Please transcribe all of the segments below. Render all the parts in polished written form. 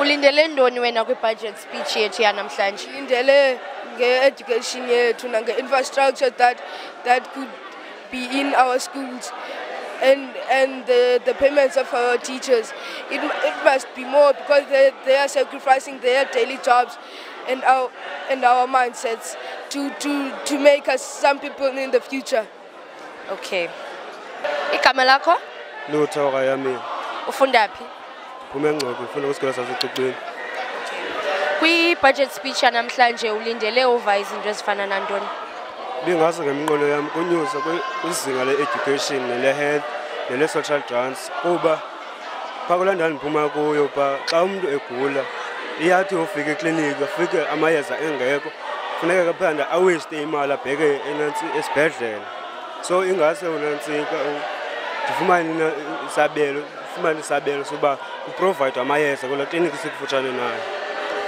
Ulindele ndoni wena kwi-budget speech yethu yanamhlanje? Ulindele nge-education yethu nange-infrastructure that could be in our schools and the payments of our teachers. It must be more because they are sacrificing their daily jobs and our mindsets to make us some people in the future. Okay. Igama lakho? Lutho yami. Ufunda phi? Ngumengcobo ufunda kwisikole saseCucwini. Kwi-budget speech yanamhlanje ulindele uva izinto ezifana nantoni? Bingase ngeminqweno yami kunyusa kwizinga le-education nele-health nele-social grants kuba phaa kula ndawo ndiphuma kuyo phaa xa umntu egula iyathi ufike ekliniki afike amayeza engekho funeka kaphanda aweste imali abheke esibhedlela. So ingase unantsika ndifumane isabelo soba uprovide amayeza kula kliniki sikufutshane nayo.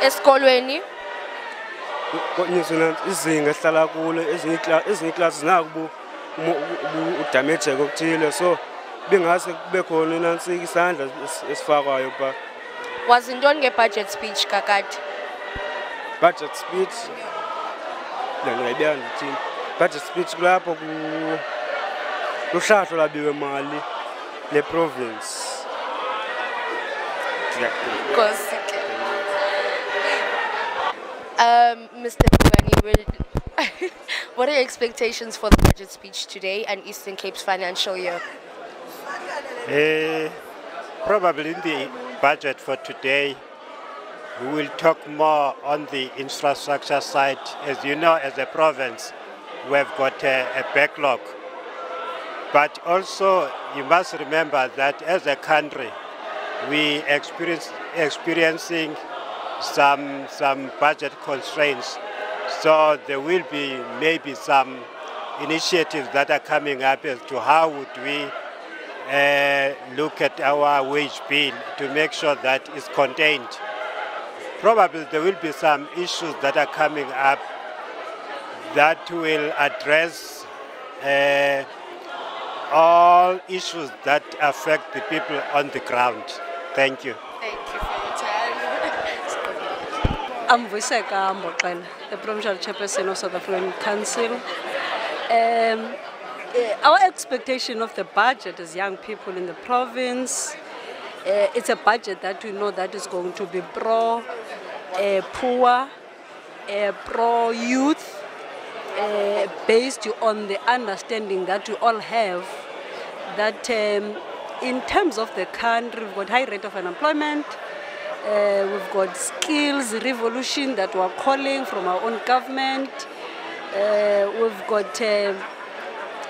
Esikolweni? Izinga esihlala kulo ezinye iklasi nakubo udamejeko okuthile, so bingase kube khona inantsika isandla esifakwayo phaa. Wazi ntoni nge-budget speech kakade? Budget speech ndingayibeka ndithini. Budget speech kulapho luhlahlo lwabiwomali le-province. Mr. Mabuyane, what are your expectations for the budget speech today and Eastern Cape's financial year? Probably in the budget for today, we will talk more on the infrastructure side. As you know, as a province, we have got a backlog. But also, you must remember that as a country, we experiencing some budget constraints. So there will be maybe some initiatives that are coming up as to how would we look at our wage bill to make sure that it's contained. Probably there will be some issues that are coming up that will address all issues that affect the people on the ground. Thank you. Thank you for your time. I'm Vuseka Mboqela, the Provincial Chairperson of South African Council. Our expectation of the budget as young people in the province, it's a budget that we know that is going to be pro-poor, pro-youth, based on the understanding that we all have that in terms of the country, we've got high rate of unemployment, we've got skills revolution that we're calling from our own government, we've got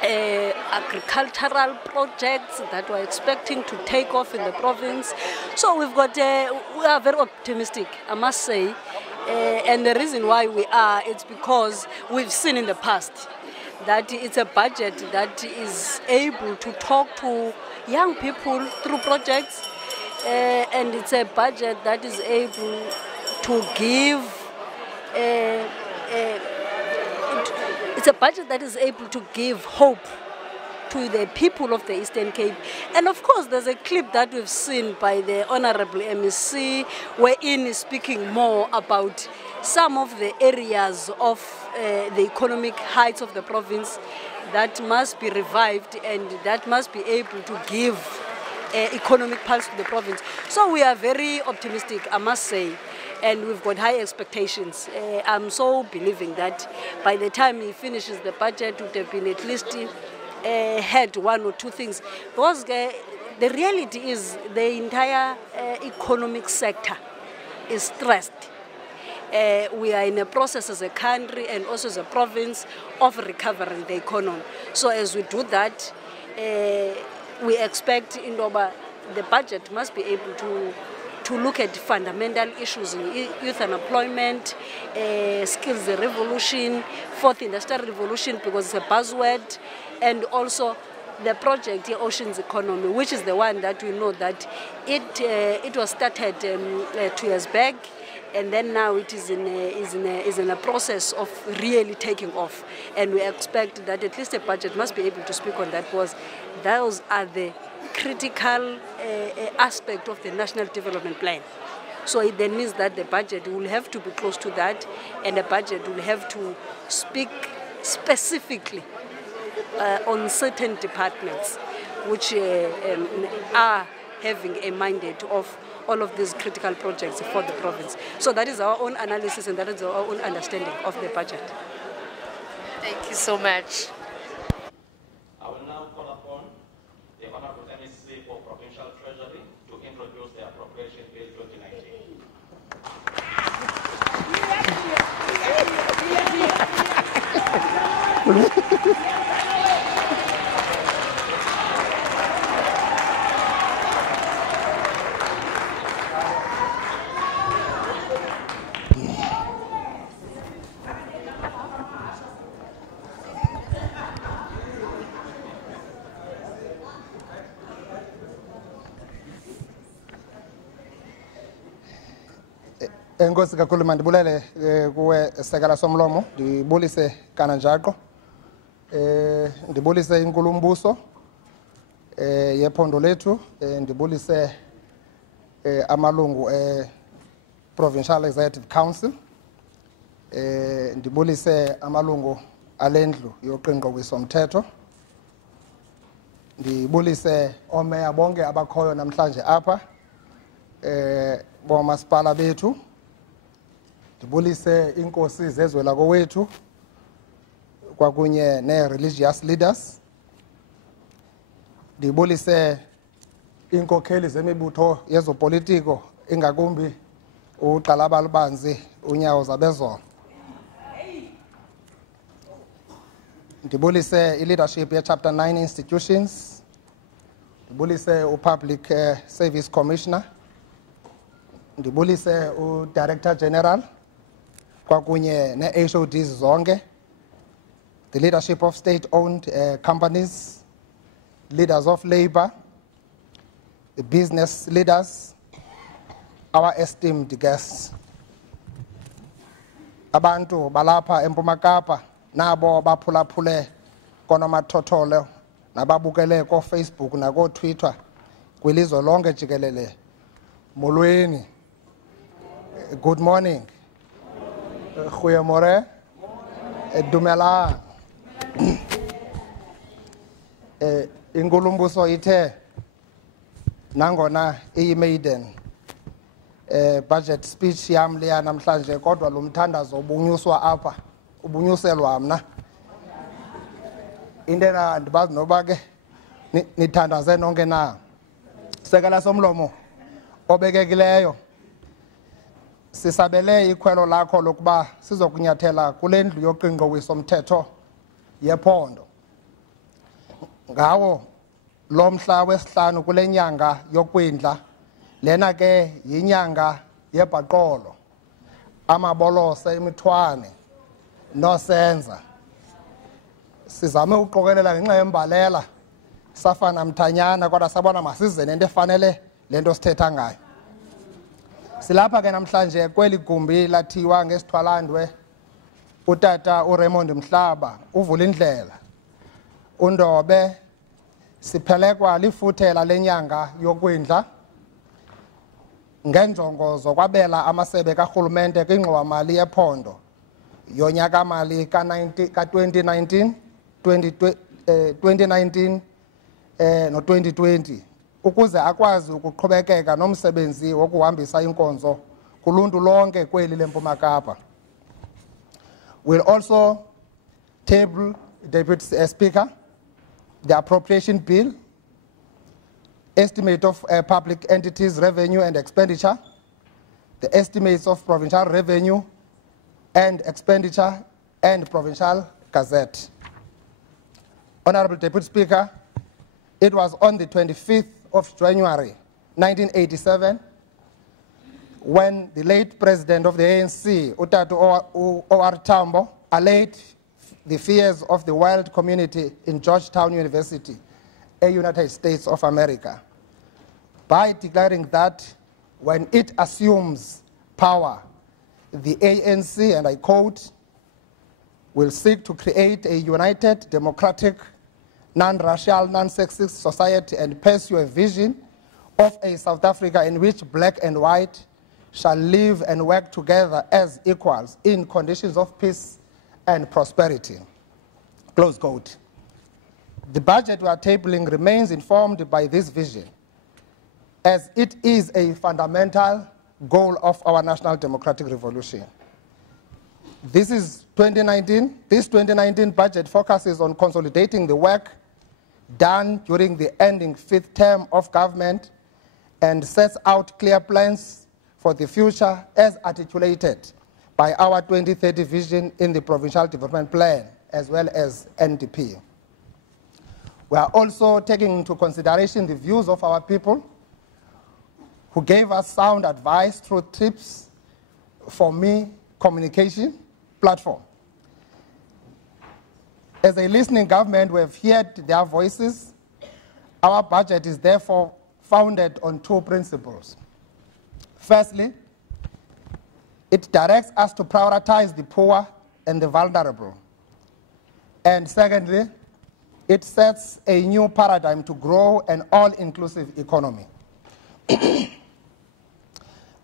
agricultural projects that we're expecting to take off in the province. So we are very optimistic, I must say. And the reason why we are, it's because we've seen in the past that it's a budget that is able to talk to young people through projects, and it's a budget that is able to give, it's a budget that is able to give hope to the people of the Eastern Cape. And of course, there's a clip that we've seen by the Honorable MEC, wherein is speaking more about some of the areas of the economic heights of the province that must be revived and that must be able to give economic pulse to the province. So we are very optimistic, I must say, and we've got high expectations. I'm so believing that by the time he finishes the budget, it would have been at least had one or two things. Because the reality is the entire economic sector is stressed. We are in a process as a country and also as a province of recovering the economy. So as we do that, we expect the budget must be able to look at fundamental issues in youth unemployment, skills revolution, fourth industrial revolution because it's a buzzword, and also the project, the Oceans Economy, which is the one that we know that it was started 2 years back, and then now it is in a process of really taking off. And we expect that at least the budget must be able to speak on that, because those are the critical aspect of the National Development Plan. So it then means that the budget will have to be close to that, and the budget will have to speak specifically on certain departments which are having a mandate of all of these critical projects for the province. So that is our own analysis and that is our own understanding of the budget. Thank you so much. I will now call upon the Honorable MEC for Provincial Treasury to introduce the Appropriation Bill 2019. Enkosi kakhulu mandibulele kuwe sekela somlomo ndibulise kananjaqo ndibulise inkulumbuso yephondo lethu ndibulise amalungu Provincial Executive Council ndibulise amalungu alendlu yoqingqo mthetho ndibulise omeya bonke abakhoyo namhlanje apha bomasipala bethu ndibulise inkosi zezwe lakowethu kwakunye ne-religious leaders ndibulise inkokheli zemibutho yezopolitiko ingakumbi uqalaba lubanzi unyawo zabezolo ndibulise i-leadership ye-chapter 9 institutions ndibulise u-public service commissioner ndibulise u-director general kwakunye ne-HODs zonke, the leadership of state-owned companies, leaders of labor, the business leaders, our esteemed guests. Abantu balapha eMpuma Kapa nabo baphulaphule konomathotholo nababukele ko Facebook nako Twitter kwilizwe lonke jikelele. Molweni. Good morning. Goeiemorgen. Dumela. Inkulumbuso ithe nangona iyi-maiden budget speech yam leya namhlanje kodwa lo mthandazo ubunyuswa apha ubunyuselwa mna into andibazi noba ke nithandaze nonke na sekela somlomo obekekileyo sisabele ikhwelo lakho lokuba sizokunyathela kule ndlu yoqingqo mthetho yephondo ngawo lo mhla wesihlanu kule nyanga yokwindla lena ke yinyanga yebhaqolo amabolose imithwane nosenza sizame uqokelela ngenxa yembalela safana mthanyana kodwa sabona masize nento efanele lento sithetha ngayo silapha ke namhlanje kweli gumbi lathiwa ngesithwalandwe utata uRaymond Mhlaba uvula indlela undobe siphelekwa lifuthela lenyanga yokwindla ngenjongo zokwabela amasebe karhulumente kwingxowa-mali yephondo yonyaka-mali ka-2019 no-2020 ukuze akwazi ukuqhubekeka nomsebenzi wokuhambisa inkonzo kuluntu lonke kweli leMpuma Kapa. We'll also table, Deputy Speaker, the appropriation bill, estimate of public entities revenue and expenditure, the estimates of provincial revenue and expenditure and provincial gazette. Honorable Deputy Speaker, it was on the 25th of January 1987 when the late president of the ANC, Utatu O.R. Tambo, allayed the fears of the world community in Georgetown University, a United States of America, by declaring that when it assumes power, the ANC, and I quote, will seek to create a united, democratic, non-racial, non-sexist society and pursue a vision of a South Africa in which black and white, shall live and work together as equals in conditions of peace and prosperity. Close quote. The budget we are tabling remains informed by this vision, as it is a fundamental goal of our national democratic revolution. This 2019 budget focuses on consolidating the work done during the ending 5th term of government and sets out clear plans for the future as articulated by our 2030 vision in the Provincial Development Plan as well as NDP. We are also taking into consideration the views of our people who gave us sound advice through TRIPS for Me communication platform. As a listening government, we have heard their voices. Our budget is therefore founded on 2 principles. Firstly, it directs us to prioritize the poor and the vulnerable. And secondly, it sets a new paradigm to grow an all-inclusive economy.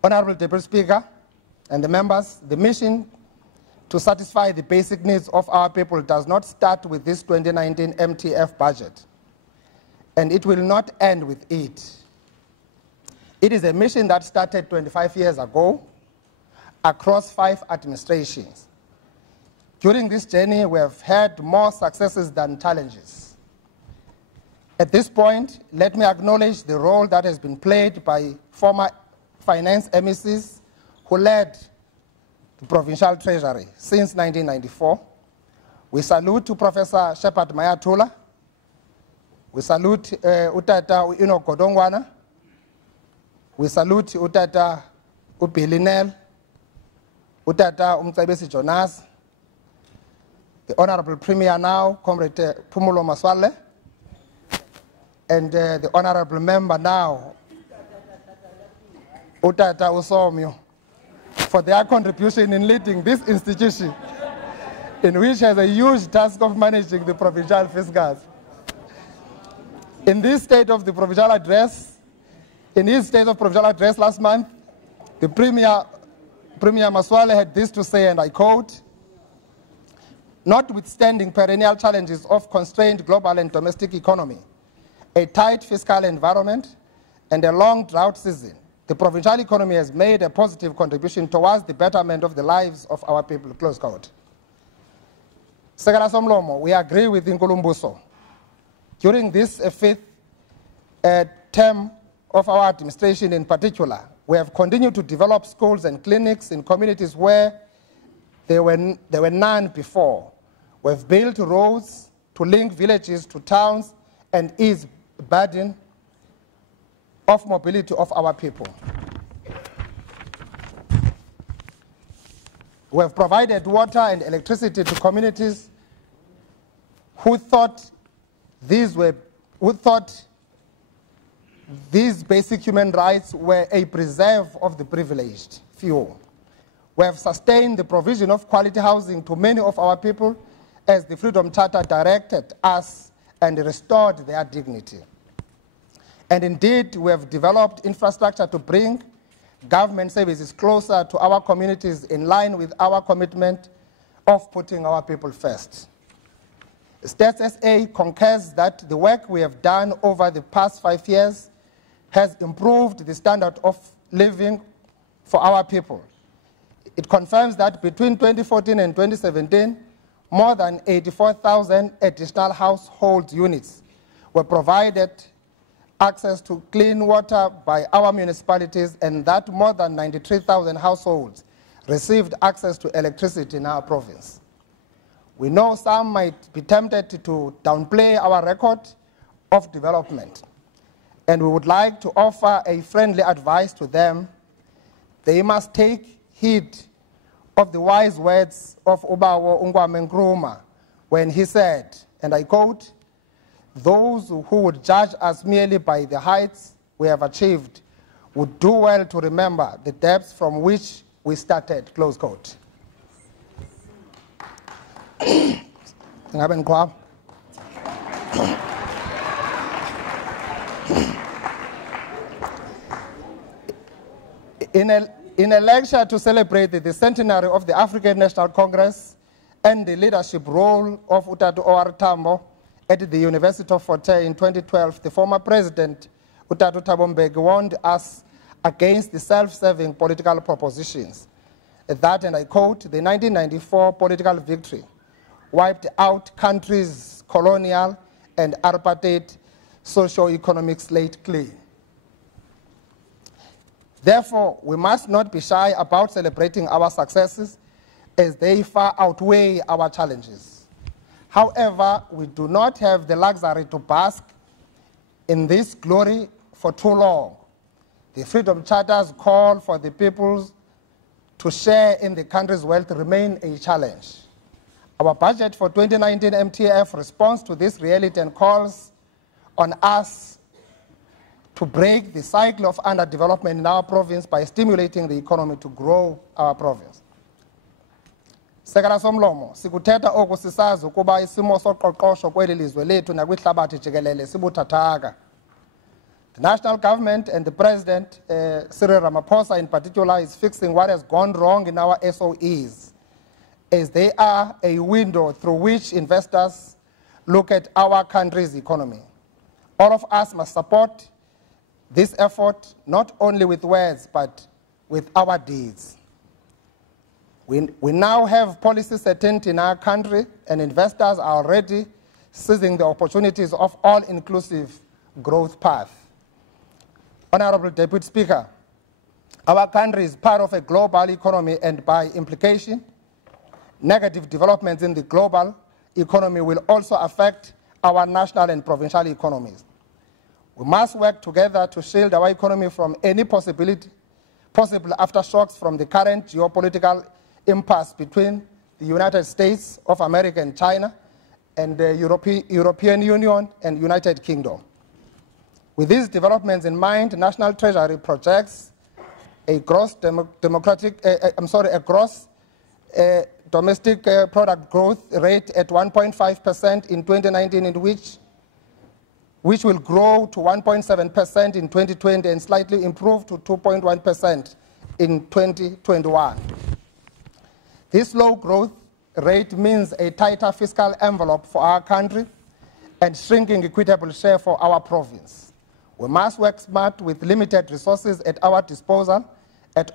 Honorable Deputy Speaker and the members, the mission to satisfy the basic needs of our people does not start with this 2019 MTF budget, and it will not end with it. It is a mission that started 25 years ago across 5 administrations. During this journey, we have had more successes than challenges. At this point, let me acknowledge the role that has been played by former finance MECs who led the Provincial Treasury since 1994. We salute to Professor Shepard Mayatula. We salute Utata Ino Godongwana. We salute Utata Upilinel, Utata Umtsabesi Jonas, the Honorable Premier now, Comrade Pumulo Maswale, and the Honorable Member now, Utata Usomyo, for their contribution in leading this institution, in which has a huge task of managing the provincial fiscals. In this state of the provincial address, in his state of provincial address last month, the Premier Maswale had this to say, and I quote, "Notwithstanding perennial challenges of constrained global and domestic economy, a tight fiscal environment, and a long drought season, the provincial economy has made a positive contribution towards the betterment of the lives of our people." Close quote. Sekela Somlomo, we agree with Nkulumbuso. During this 5th term of our administration in particular, we have continued to develop schools and clinics in communities where there were none before. We have built roads to link villages to towns and ease the burden of mobility of our people. We have provided water and electricity to communities who thought these basic human rights were a preserve of the privileged few. We have sustained the provision of quality housing to many of our people as the Freedom Charter directed us and restored their dignity. And indeed, we have developed infrastructure to bring government services closer to our communities in line with our commitment of putting our people first. Stats SA concurs that the work we have done over the past 5 years has improved the standard of living for our people. It confirms that between 2014 and 2017, more than 84,000 additional household units were provided access to clean water by our municipalities, and that more than 93,000 households received access to electricity in our province. We know some might be tempted to downplay our record of development, and we would like to offer a friendly advice to them. They must take heed of the wise words of Ubawo Ungwame Nkrumah when he said, and I quote, "Those who would judge us merely by the heights we have achieved would do well to remember the depths from which we started." Close quote. In a lecture to celebrate the centenary of the African National Congress and the leadership role of Utatu O.R. Tambo at the University of Fort Hare in 2012, the former president, Utatu Thabo Mbeki, warned us against the self-serving political propositions that, and I quote, the 1994 political victory wiped out countries' colonial and apartheid socio-economic slate clean. Therefore, we must not be shy about celebrating our successes as they far outweigh our challenges. However, we do not have the luxury to bask in this glory for too long. The Freedom Charter's call for the peoples to share in the country's wealth remain a challenge. Our budget for 2019 MTF responds to this reality and calls on us to break the cycle of underdevelopment in our province by stimulating the economy to grow our province. Sekela somlomo, sikuthetha oku sisazi ukuba isimo soqoqosho kweli lizwe lethu nakwihlabathi jikelele sibuthathaka. The national government and the President, Cyril Ramaphosa in particular, is fixing what has gone wrong in our SOEs, as they are a window through which investors look at our country's economy. All of us must support this effort, not only with words, but with our deeds. We now have policy certainty in our country, and investors are already seizing the opportunities of all-inclusive growth path. Honorable Deputy Speaker, our country is part of a global economy, and by implication, negative developments in the global economy will also affect our national and provincial economies. We must work together to shield our economy from any possible aftershocks from the current geopolitical impasse between the United States of America and China and the European Union and United Kingdom. With these developments in mind, National Treasury projects a gross domestic product growth rate at 1.5% in 2019, in which will grow to 1.7% in 2020 and slightly improve to 2.1% in 2021. This low growth rate means a tighter fiscal envelope for our country and shrinking equitable share for our province. We must work smart with limited resources at our disposal, at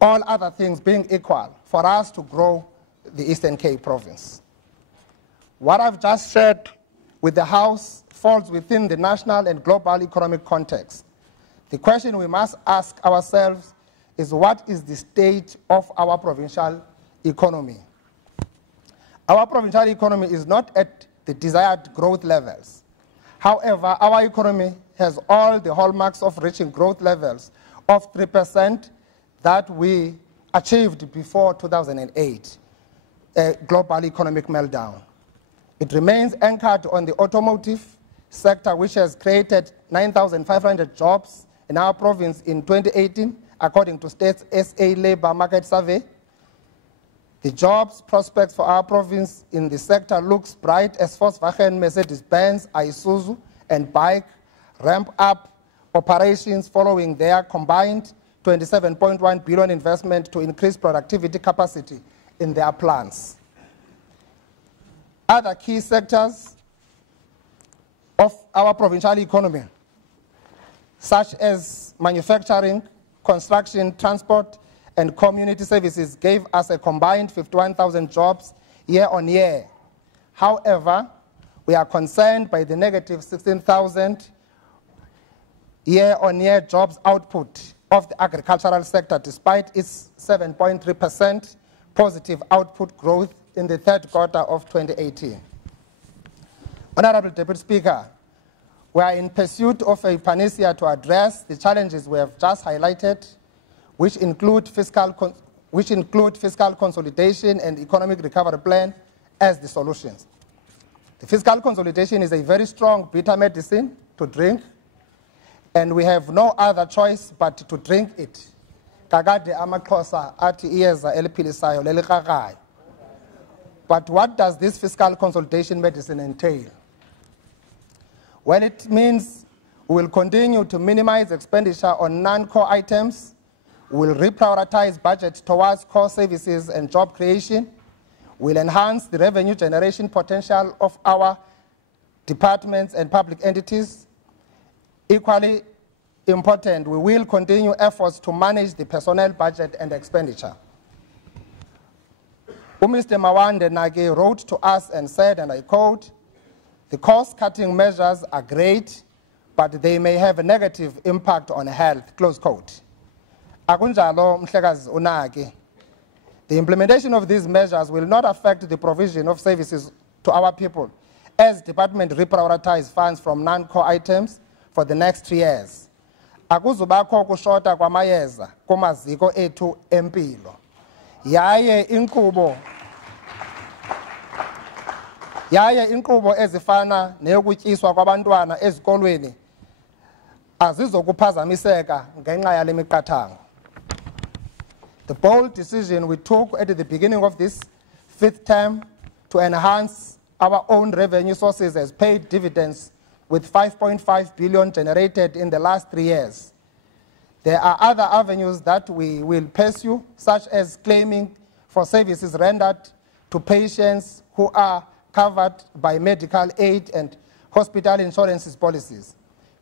all other things being equal, for us to grow the Eastern Cape province. What I've just shared with the House falls within the national and global economic context. The question we must ask ourselves is, what is the state of our provincial economy? Our provincial economy is not at the desired growth levels. However, our economy has all the hallmarks of reaching growth levels of 3% that we achieved before 2008, a global economic meltdown. It remains anchored on the automotive sector, which has created 9,500 jobs in our province in 2018, according to State's SA Labor Market Survey. The jobs prospects for our province in the sector looks bright as Volkswagen, Mercedes-Benz, Isuzu, and Bike ramp up operations following their combined 27.1 billion investment to increase productivity capacity in their plants. Other key sectors of our provincial economy, such as manufacturing, construction, transport, and community services, gave us a combined 51,000 jobs year on year. However, we are concerned by the negative 16,000 year-on-year jobs output of the agricultural sector, despite its 7.3% positive output growth in the third quarter of 2018. Honorable Deputy Speaker, we are in pursuit of a panacea to address the challenges we have just highlighted, which include fiscal consolidation and economic recovery plan as the solutions. The fiscal consolidation is a very strong bitter medicine to drink, and we have no other choice but to drink it. Kakade amaXhosa athi iyeza eliphilisayo lelikrakayo. But what does this fiscal consolidation medicine entail? Well, it means we will continue to minimize expenditure on non-core items We'll reprioritize budget towards core services and job creation. We'll enhance the revenue generation potential of our departments and public entities. Equally important, we will continue efforts to manage the personnel budget and expenditure. Mr. Mabuyane wrote to us and said, and I quote, "The cost-cutting measures are great, but they may have a negative impact on health," close quote. Akunjalo Mhlekazi Unaki. The implementation of these measures will not affect the provision of services to our people, as department reprioritize funds from non-core items for the next 3 years. Akuzubakho kushota kwamayeza kumaziko ethu empilo. Yaye inkqubo ezifana neyokutyiswa kwabantwana ezikolweni azizokuphazamiseka ngenxa yale miqathango. The bold decision we took at the beginning of this 5th term to enhance our own revenue sources has paid dividends with 5.5 billion generated in the last 3 years. There are other avenues that we will pursue, such as claiming for services rendered to patients who are covered by medical aid and hospital insurance policies.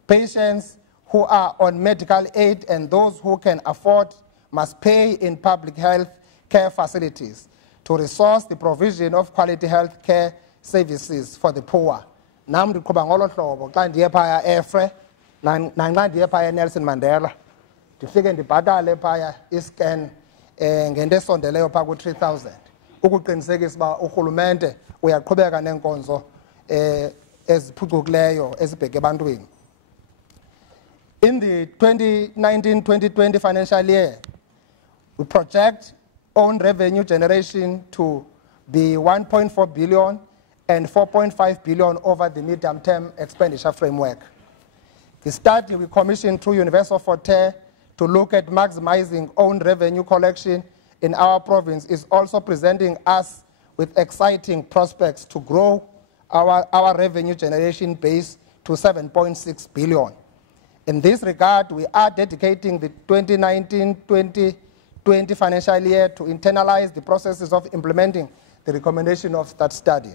Patients who are on medical aid and those who can afford must pay in public health care facilities to resource the provision of quality health care services for the poor. Nam ndiqhuba ngolo hlobo xa ndiye phaya eFre nanxa ndiye phaya eNelson Mandela ndifike ndibhatale phaya iscan ngento esondeleyo phaa ku-3,000 ukuqinisekisa uba urhulumente uyaqhubeka neenkonzo eziphucukileyo ezibheke ebantwini. In the 2019-2020 financial year, we project own revenue generation to be 1.4 billion and 4.5 billion over the medium-term expenditure framework. The study we commissioned through Universal Forte to look at maximizing own revenue collection in our province is also presenting us with exciting prospects to grow our revenue generation base to 7.6 billion. In this regard, we are dedicating the 2019-2020 financial year to internalize the processes of implementing the recommendation of that study.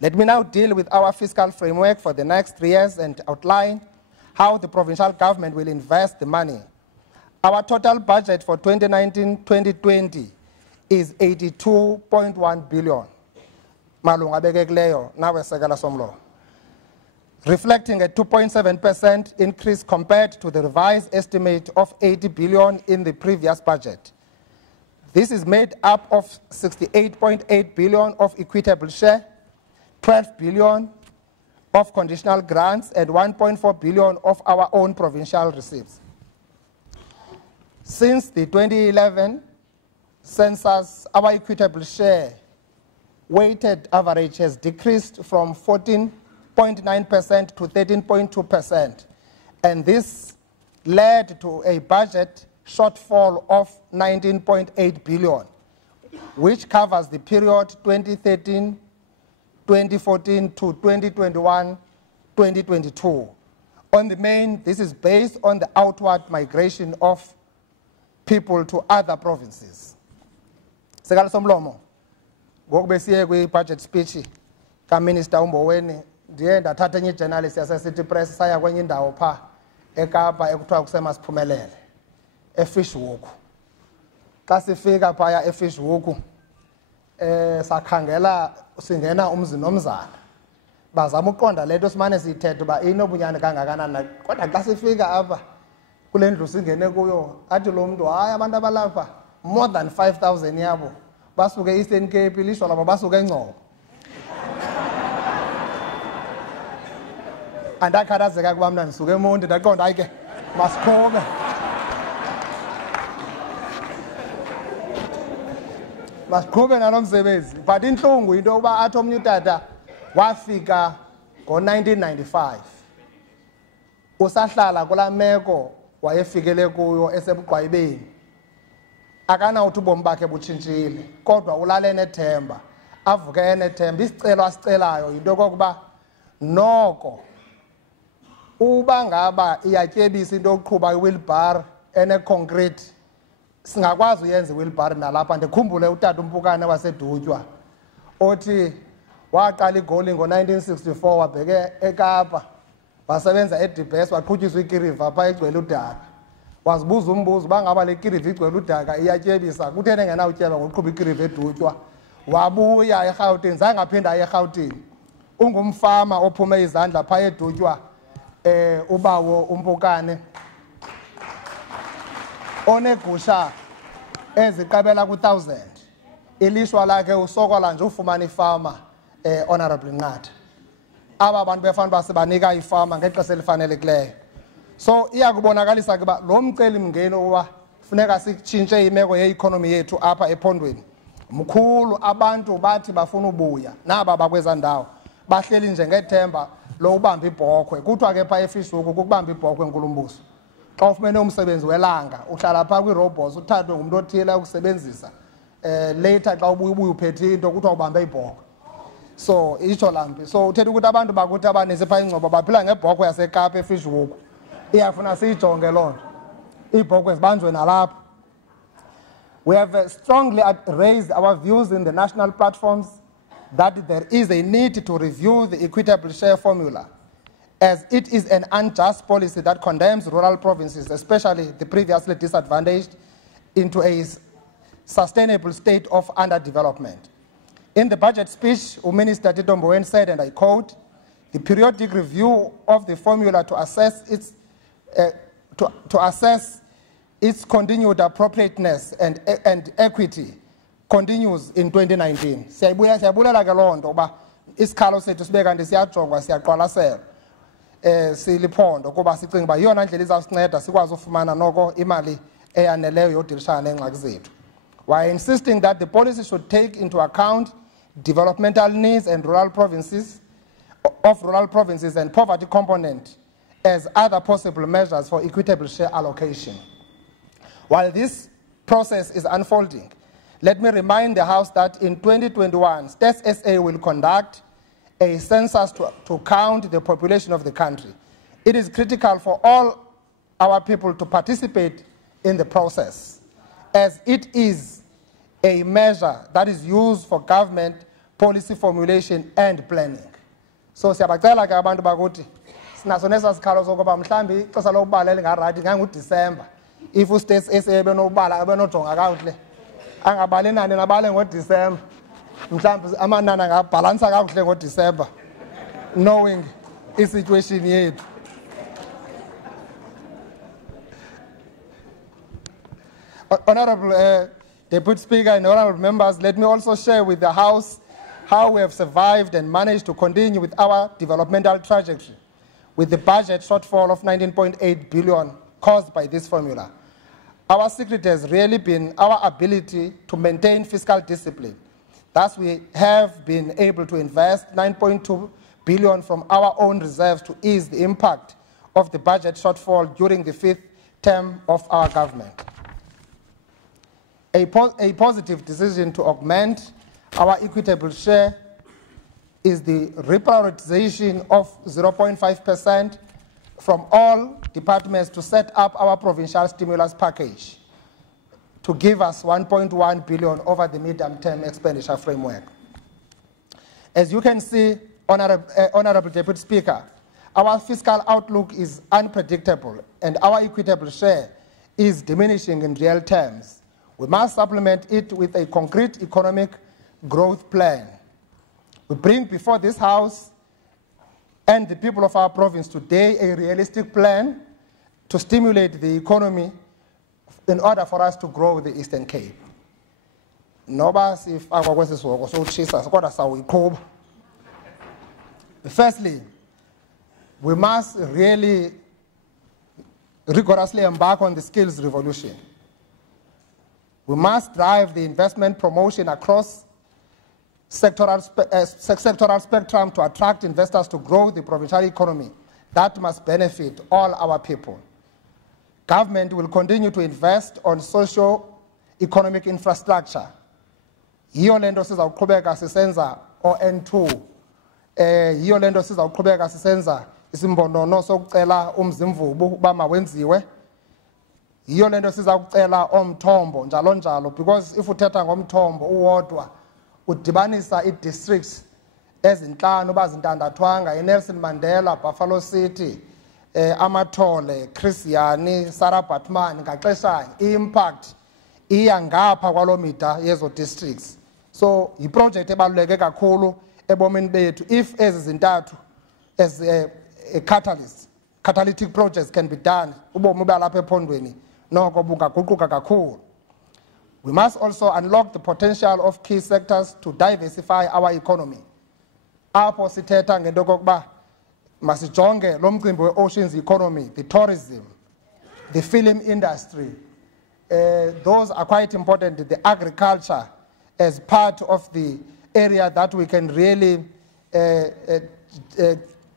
Let me now deal with our fiscal framework for the next 3 years and outline how the provincial government will invest the money. Our total budget for 2019-2020 is 82.1 billion. Malunga bekekileyo nawe sekela somlo. Reflecting a 2.7% increase compared to the revised estimate of 80 billion in the previous budget. This is made up of 68.8 billion of equitable share, 12 billion of conditional grants, and 1.4 billion of our own provincial receipts. Since the 2011 census, our equitable share weighted average has decreased from 14.9% to 13.2%, and this led to a budget shortfall of 19.8 billion, which covers the period 2013-2014 to 2021-2022. On the main, this is based on the outward migration of people to other provinces. Sekala somlomo, ngoku besiye kwi-budget speech kaMinister uMabuyane, ndiye ndathatha enye ijournalist yaseCity Press saya kwenye indawo phaa eKapa ekuthiwa kuseMasiphumelele eFishhoek. Xa sifika phaya eFishhoek sakhangela singena umzi nomzana bazama uqonda le nto simane siyithetha uba inobunyani kangakanani, kodwa xa sifika apha kule ndlu singene kuyo athi lo mntu hayi abantu abalapha more than 5,000 yabo basuke Eastern Cape, ilishwa labo basuke eNgcobo. Andakhathazeka kuba mna ndisuke eMonti ndaqonda hayi ke masiqhube. Masiqhube nalo msebenzi. But intlungu into yokuba athi omnye utata wafika ngo-1995 usahlala kulaa meko wayefikele kuyo esebuqwayibeni. Akanawuthi ubomi bakhe butshintshile, kodwa ulale nethemba, avuke enethemba. Isicelo asicelayo yinto yokokuba noko uba ngaba iyatyebisa into yokuqhuba iwheelbarrow ene-concrete singakwazi uyenza i-wheelbarrow nalapha. Ndikhumbule utata uMpukane waseDutywa othi waqala igoli ngo-1964 wabheke eKapa wasebenza eDibes waqhutyiswa ikiriva phaa igcwele udaka. Wazibuza umbuzo uba ngaba le kiriva igcwele udaka iyatyebisa kutheni engenawutyeba ngoqhuba ikiriva eDutywa. Wabuya eRhawutini, zange aphinda aye eRhawutini. Ungumfama ophume izandla phaa eDutywa ubawo uMpukane onegusha eziqabela ku-1000. Ilishwa lakhe usokola nje ufumana ifama Honorable Nqatha. Aba bantu befana basebanika ifama ngexesha elifanelekileyo. So iyakubonakalisa ke ba lo mcelimngeni uba funeka sitshintshe imeko ye-economy yethu apha ephondweni mkhulu. Abantu bathi bafuna ubuya naba bakweza ndawo bahleli nje ngethemba lokubamba ibhokhwe. Kuthiwa ke phaa eFishhoek kukubamba ibhokhwe nkulumbuso. Xa ufumene umsebenzi welanga uhlala phaa kwi-robots uthathwe ngumuntu othile ukusebenzisa. Later xa ubuya uphethe into kuthiwa ubambe ibhokhwe. So itsho lampi. So uthetha ukuthi abantu bakuthi abaninzi phaa ingcobo baphila ngebhokhwe yaseKapa eFishhoek. Iyafuna siyijonge loo nto. Iibhokhwe zibanjwe nalapha. We have strongly raised our views in the national platforms that there is a need to review the equitable share formula, as it is an unjust policy that condemns rural provinces, especially the previously disadvantaged, into a sustainable state of underdevelopment. In the budget speech, Minister Tito Mboweni said, and I quote, "The periodic review of the formula to assess its continued appropriateness and equity continues in 2019. Siyabulela ke loo nto uba isikhalo sethu sibe kanti siyajongwa siyaqwalasela siliphondo kuba sicinga uba yiyona ndlela izawusinceda sikwazi ufumana noko imali eyaneleyo yodilishana neengxaki zethu. While insisting that the policy should take into account developmental needs and rural provinces and poverty component as other possible measures for equitable share allocation. While this process is unfolding, let me remind the House that in 2021, Stats SA will conduct a census to count the population of the country. It is critical for all our people to participate in the process, as it is a measure that is used for government policy formulation and planning. So siyabacela ke abantu bakuthi sinaso nesa sikhalo sokuba mhlambi ixesha lokubala elingarayithi nganguDisemba. If uStates SA benobala benojonga kakuhle angabali inani nabale ngoDisemba mhlambi amanani angabhalansa kakuhle ngoDisemba knowing isituation yethu. Honorable Deputy Speaker and honorable members, let me also share with the House how we have survived and managed to continue with our developmental trajectory with the budget shortfall of 19.8 billion caused by this formula. Our secret has really been our ability to maintain fiscal discipline. Thus, we have been able to invest 9.2 billion from our own reserves to ease the impact of the budget shortfall during the 5th term of our government. A positive decision to augment our equitable share is the reprioritization of 0.5% from all departments to set up our provincial stimulus package to give us 1.1 billion over the medium-term expenditure framework. As you can see, Honorable Deputy Speaker, our fiscal outlook is unpredictable and our equitable share is diminishing in real terms. We must supplement it with a concrete economic growth plan. We bring before this House and the people of our province today a realistic plan to stimulate the economy in order for us to grow the Eastern Cape. Firstly, we must really rigorously embark on the skills revolution. We must drive the investment promotion across sectoral spectrum to attract investors to grow the provincial economy. That must benefit all our people. Government will continue to invest on socio-economic infrastructure. Yiyo lento sizawuqhubeka sisenza o-N2. Yiyo lento sizawuqhubeka sisenza isimbonono sokucela umzimvubu uba mawenziwe. yiyo lento siza kucela omthombo njalo njalo, because if uthetha ngomthombo uwodwa udibanisa i-districts ezinhlanu bazintandathwanga, iNelson Mandela, Buffalo City, Amathole, Chris Yani, Sarah Batman, ngaxeshanye i-impact iya ngapha kwalo mida yezo districts. So i-project ebaluleke kakhulu ebomini bethu if ezi zintathu as a catalytic projects can be done, ubomi balapha ephondweni noko bungaguquka kakhulu. We must also unlock the potential of key sectors to diversify our economy. Apho sithetha ngento kokuba masijonge lo mcimbi we-oceans economy, the tourism, the film industry, those are quite important, the agriculture as part of the area that we can really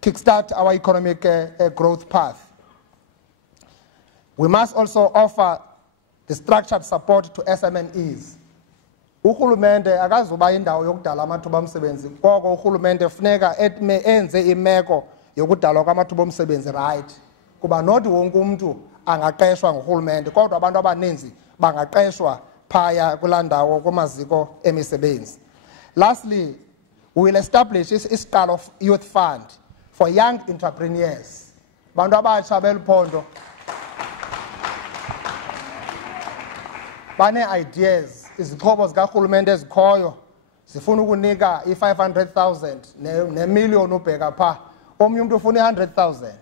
kickstart our economic growth path. We must also offer the structured support to SMMEs. Urhulumente akazuba indawo yokudala amathuba omsebenzi, koko urhulumente funeka enze imeko yokudalwa kwamathuba omsebenzi right, kuba not wonke umuntu angaqeshwa ngurhulumente kodwa abantu abaninzi bangaqeshwa phaya kulaa ndawo kumaziko emisebenzi. Lastly, we will establish isiqalo youth fund for young entrepreneurs, bantu abatsha beliphondo bane ideas, izixhobo zikarhulumente ezikhoyo zifuna ukunika i-500,000 ne-million ubheka pha, omnye umuntu ufuna i-100,000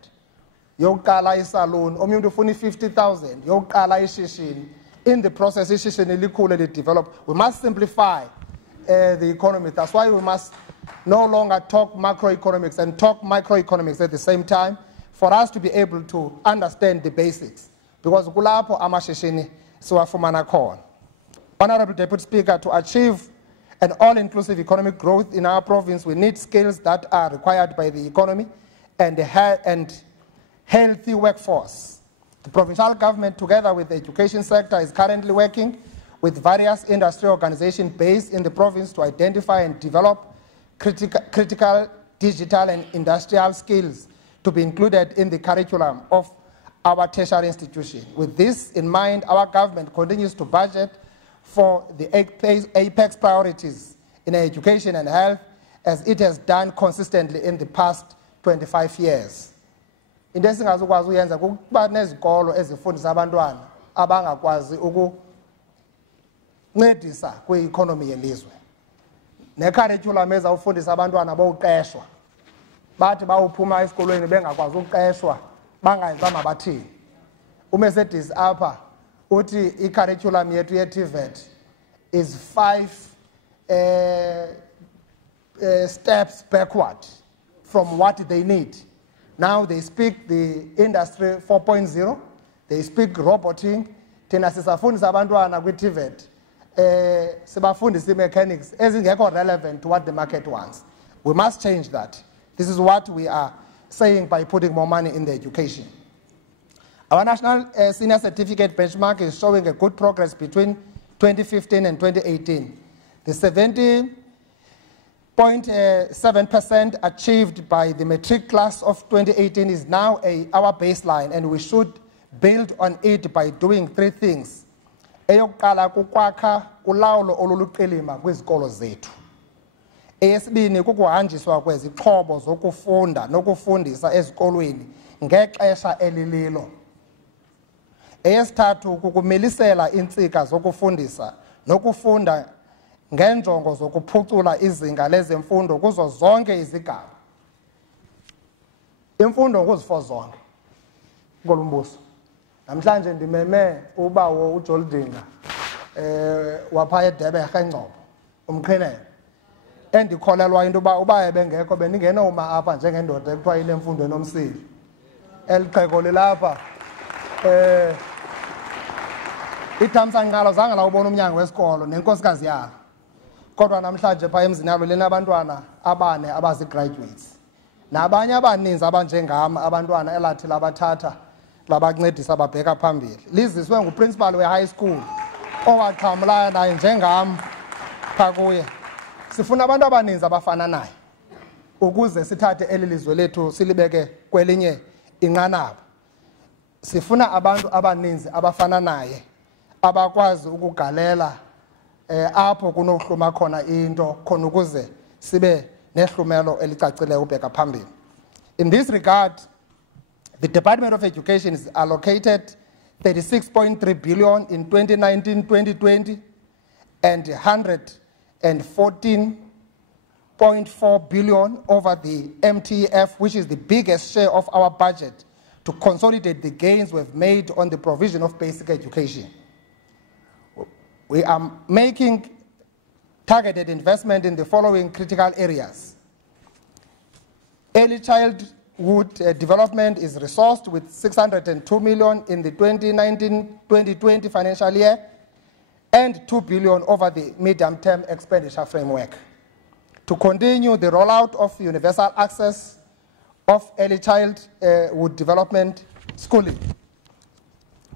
yokuqala isaloon, omnye umuntu ufuna i-50,000 yokuqala ishishini. In the process ishishini likhule li-develop. We must simplify the economy. That's why we must no longer talk macroeconomics and talk microeconomics at the same time, for us to be able to understand the basics, because kulapho amashishini siwafumana khona. Honorable Deputy Speaker, to achieve an all-inclusive economic growth in our province, we need skills that are required by the economy and healthy workforce. The provincial government, together with the education sector, is currently working with various industry organizations based in the province to identify and develop critical digital and industrial skills to be included in the curriculum of our tertiary institution. With this in mind, our government continues to budget for the apex priorities in education and health, as it has done consistently in the past 25 years. Into esingazukwazi uyenza kukuba nezikolo ezifundisa abantwana abangakwazi ukuncedisa kwi-economy yelizwe. Ne-curriculum ezawufundisa abantwana bowuqeshwa, bathi bawuphuma esikolweni bengakwazi ukuqeshwa bangayenza mabathini. UMercedes apha uthi i-curriculum yethu ye-TVET is 5 steps backward from what they need. Now they speak the industry 4.0, they speak roboting. Thina sisafundisa abantwana kwi-TVET sibafundisa i-mechanics ezingekho relevant to what the market wants. We must change that. This is what we are saying by putting more money in the education. Our national senior certificate benchmark is showing a good progress between 2015 and 2018. The 70.7% achieved by the matric class of 2018 is now our baseline, and we should build on it by doing 3 things. Eyokuqala kukwakha ulawulo oluluqilima kwizikolo zethu. Eyesibini kukuhanjiswa kwezixhobo zokufunda nokufundisa ezikolweni ngexesha elililo. Eyesithathu kukumilisela intsika zokufundisa nokufunda ngenjongo zokuphucula izinga lezemfundo kuzo zonke izigaba. Imfundo nguzifo zonke. Ngolumbuso. Namhlanje ndimeme ubawo uJoldinga wapha eDebe eRhengcobo umqhinele. Endikholelwa into uba ebengekho bendingena uma apha njengendoda ekuthiwa inemfundo enomsili. Elixhego lilapha ithamsanqalo zange lawubona umnyango wesikolo nenkosikazi yalo. Kodwa namhlanje pha emzini yalo linabantwana abane abazi-graduates. Nabanye abaninzi abanjengam abantwana elathi labathatha labancedisa babheka phambili. Liziswe nguprincipal we-high school ongaqhamlayo naye njengam phaa kuye. Sifuna abantu abaninzi abafana naye ukuze sithathe eli lizwe lethu silibeke kwelinye inqanaba. sifuna abantu abaninzi abafana naye abakwazi ukugalela apho kunohluma khona into khona ukuze sibe nehlumelo elicacileyo ubheka phambili. In this regard, the Department of Education is allocated 36.3 billion in 2019-2020 and 114.4 billion over the MTF, which is the biggest share of our budget, to consolidate the gains we've made on the provision of basic education. We are making targeted investment in the following critical areas. Early childhood development is resourced with 602 million in the 2019-2020 financial year and 2 billion over the medium-term expenditure framework. To continue the rollout of universal access of early childhood development schooling.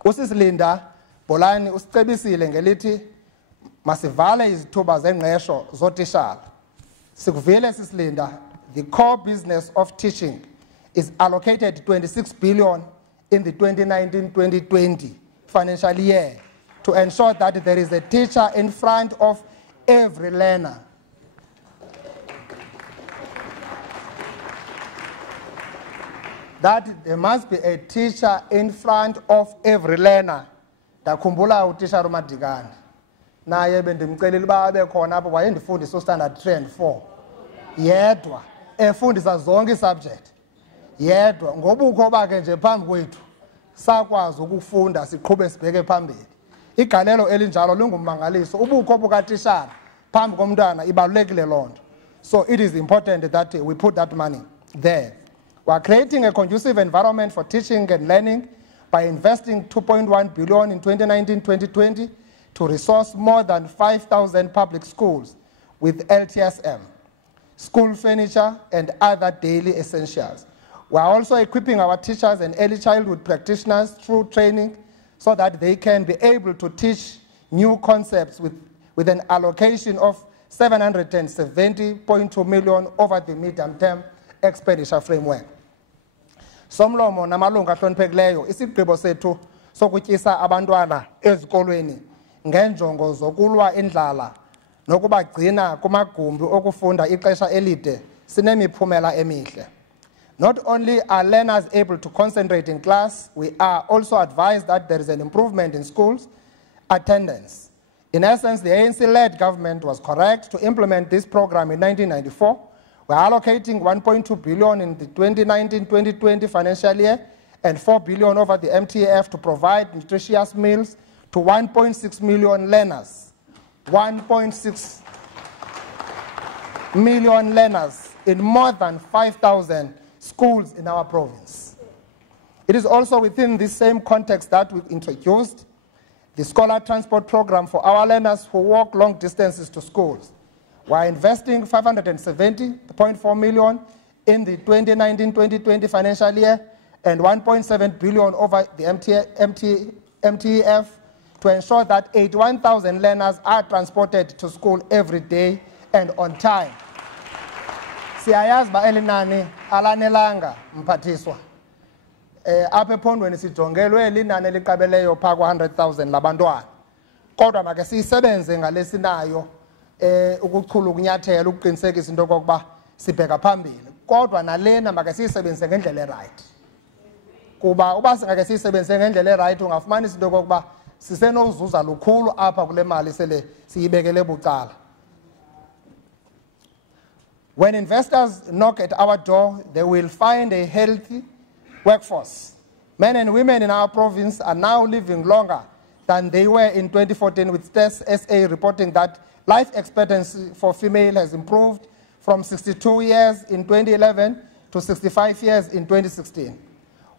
Usisilinda Bolani usicebisile ngelithi masivale izithuba zengqesho zotishala. Sikuvile sisilinda, the core business of teaching is allocated 26 billion in the 2019-2020 financial year to ensure that there is a teacher in front of every learner. That there must be a teacher in front of every learner. Ndakhumbula utitsha uMadikane naye bendimcelile uba abe khona apho wayendifundisa standard 3 and 4 yedwa efundisa zonke isubject yedwa ngobukho bakhe nje phambi kwethu sakwazi ukufunda siqhube sibheke phambili. Igalelo elinjalo lingummangaliso ubukho bukatitshala phambi komntwana ibalulekile loo nto. So it is important that we put that money there. We are creating a conducive environment for teaching and learning by investing 2.1 billion in 2019-2020 to resource more than 5,000 public schools with LTSM, school furniture, and other daily essentials. We are also equipping our teachers and early childhood practitioners through training so that they can be able to teach new concepts with an allocation of 770.2 million over the medium-term expenditure framework. Somlomo namalungu ahloniphekileyo, isigqibo sethu sokutyisa abantwana ezikolweni ngenjongo zokulwa indlala nokubagcina kumagumbi okufunda ixesha elide sinemiphumela emihle. Not only are learners able to concentrate in class, we are also advised that there is an improvement in schools attendance. In essence, the ANC-led government was correct to implement this program in 1994. We are allocating 1.2 billion in the 2019-2020 financial year and 4 billion over the MTF to provide nutritious meals to 1.6 million learners. 1.6 million learners in more than 5,000 schools in our province. It is also within this same context that we introduced the Scholar Transport Program for our learners who walk long distances to schools. We are investing 570.4 million in the 2019-2020 financial year and 1.7 billion over the MTF to ensure that 81,000 learners are transported to school every day and on time. Siyayazi ba elinani alanelanga mphathiswa. Apha ephondweni sijongelwe linani eliqabeleyo pha kwa 100,000 labantwana. Kodwa make sisebenze ngalesinayo ukuchula ukunyathela ukuqinisekisa into kokuba sibheka phambili. Kodwa nalena make siyisebenzise ngendlela eright. Kuba uba singake siyisebenzise ngendlela eright ungafumanisa into kokuba sisenozuza lukhulu apha kule mali sele siyibekele bucala. When investors knock at our door, they will find a healthy workforce. Men and women in our province are now living longer than they were in 2014, with Stats SA reporting that life expectancy for female has improved from 62 years in 2011 to 65 years in 2016,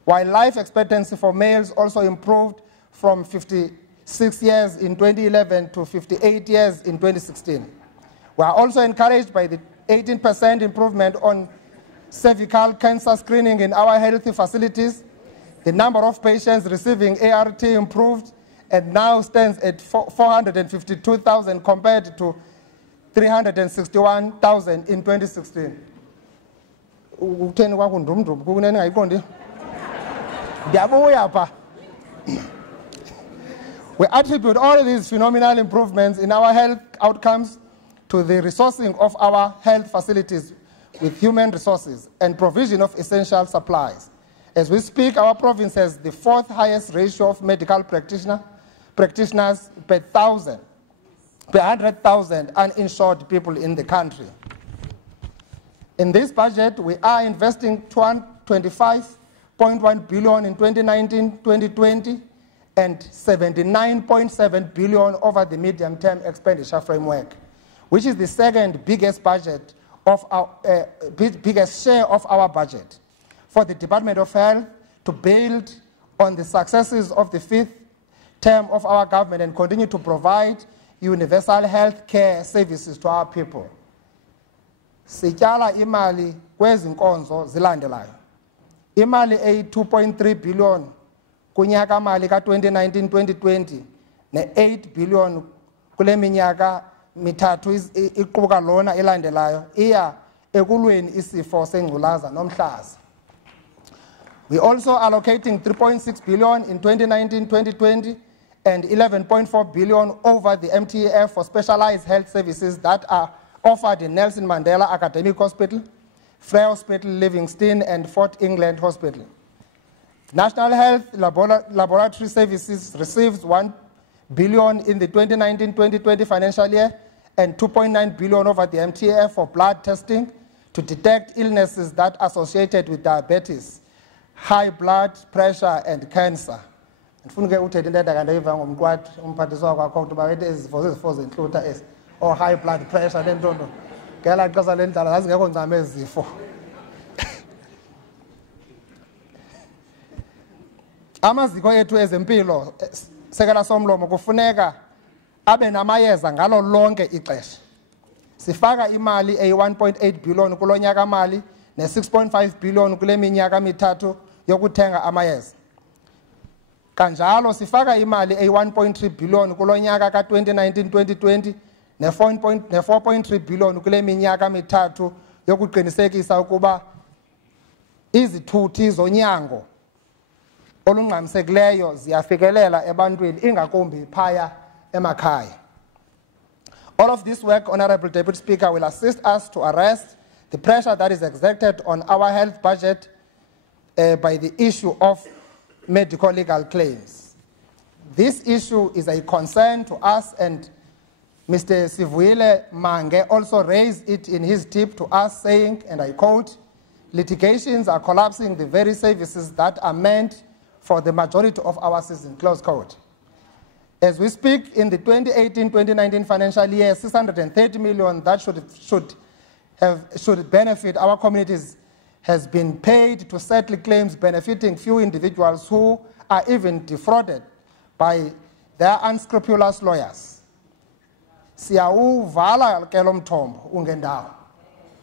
while life expectancy for males also improved from 56 years in 2011 to 58 years in 2016. We are also encouraged by the 18% improvement on cervical cancer screening in our healthy facilities. The number of patients receiving ART improved and now stands at 452,000 compared to 361,000 in 2016. Ukutheni kwakho ndumdum kunene ngayiqondi. Ndiyabuya pha. We attribute all these phenomenal improvements in our health outcomes to the resourcing of our health facilities with human resources and provision of essential supplies. As we speak, our province has the 4th highest ratio of medical practitioners per 100,000 uninsured people in the country. In this budget, we are investing 25.1 billion in 2019-2020 and 79.7 billion over the medium-term expenditure framework, which is the second biggest budget of our biggest share of our budget for the Department of Health to build on the successes of the 5th term of our government and continue to provide universal health care services to our people. Sityala imali kwezi nkonzo zilandelayo. Imali eyi-2.3 billion kunyaka mali ka-2019-2020 ne-8 billion kule minyaka mithathu iquka lona elandelayo iya ekulweni isifo sengculaza nomhlaza. We also allocating 3.6 billion in 2019-2020 and 11.4 billion over the MTEF for specialized health services that are offered in Nelson Mandela Academic Hospital, Frey Hospital, Livingston, and Fort England Hospital. National Health Laboratory Services receives 1 billion in the 2019-2020 financial year and 2.9 billion over the MTF for blood testing to detect illnesses that are associated with diabetes, high blood pressure, and cancer. Or high blood pressure, then don't know. Amaziko ethu ezempilo sekela somlomo kufuneka abe namayeza ngalo lonke ixesha. Sifaka imali eyi-1.8 billion kulo nyaka mali ne-6.5 billion kule minyaka mithathu yokuthenga amayeza. Kanjalo sifaka imali eyi-1.3 billion kulo nyaka ka-2019-2020 ne-4.3 billion kule minyaka mithathu yokuqinisekisa ukuba izithuthi zonyango olungxamisekileyo ziyafikelela ebantwini ingakumbi phaya emakhaya. All of this work, Honorable Deputy Speaker, will assist us to arrest the pressure that is exerted on our health budget by the issue of medical legal claims. This issue is a concern to us, and Mr. Sivuile Mange also raised it in his tip to us, saying, and I quote, "Litigations are collapsing the very services that are meant for the majority of our citizens," close quote. As we speak, in the 2018-2019 financial year, 630 million that should benefit our communities has been paid to settle claims benefiting few individuals who are even defrauded by their unscrupulous lawyers. Siyawuvala ke lo mthombo ungendawo.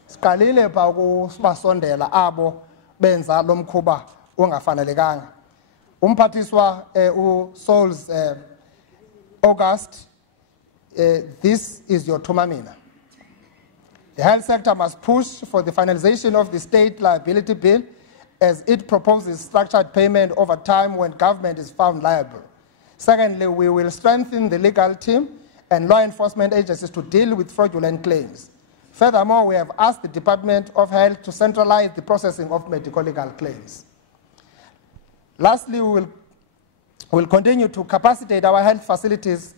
Siqalile pha ukusondela abo benza lo mkhuba ungafanelekanga. Umphathiswa uSouls August, this is your tumamina. The health sector must push for the finalization of the state liability bill as it proposes structured payment over time when government is found liable. Secondly, we will strengthen the legal team and law enforcement agencies to deal with fraudulent claims. Furthermore, we have asked the Department of Health to centralize the processing of medical legal claims. Lastly, we will continue to capacitate our health facilities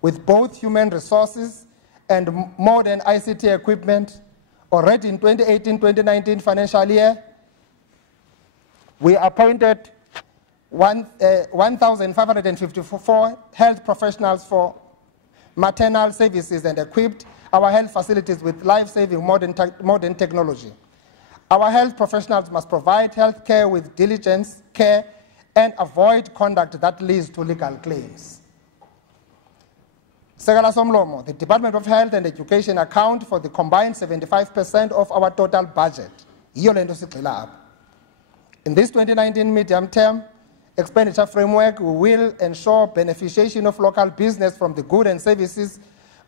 with both human resources and modern ICT equipment. Already in 2018-2019 financial year, we appointed 1,554 health professionals for maternal services and equipped our health facilities with life-saving modern technology. Our health professionals must provide health care with diligence, care, and avoid conduct that leads to legal claims. Sekela Somlomo, the Department of Health and Education account for the combined 75% of our total budget. In this 2019 medium-term expenditure framework, we will ensure beneficiation of local business from the goods and services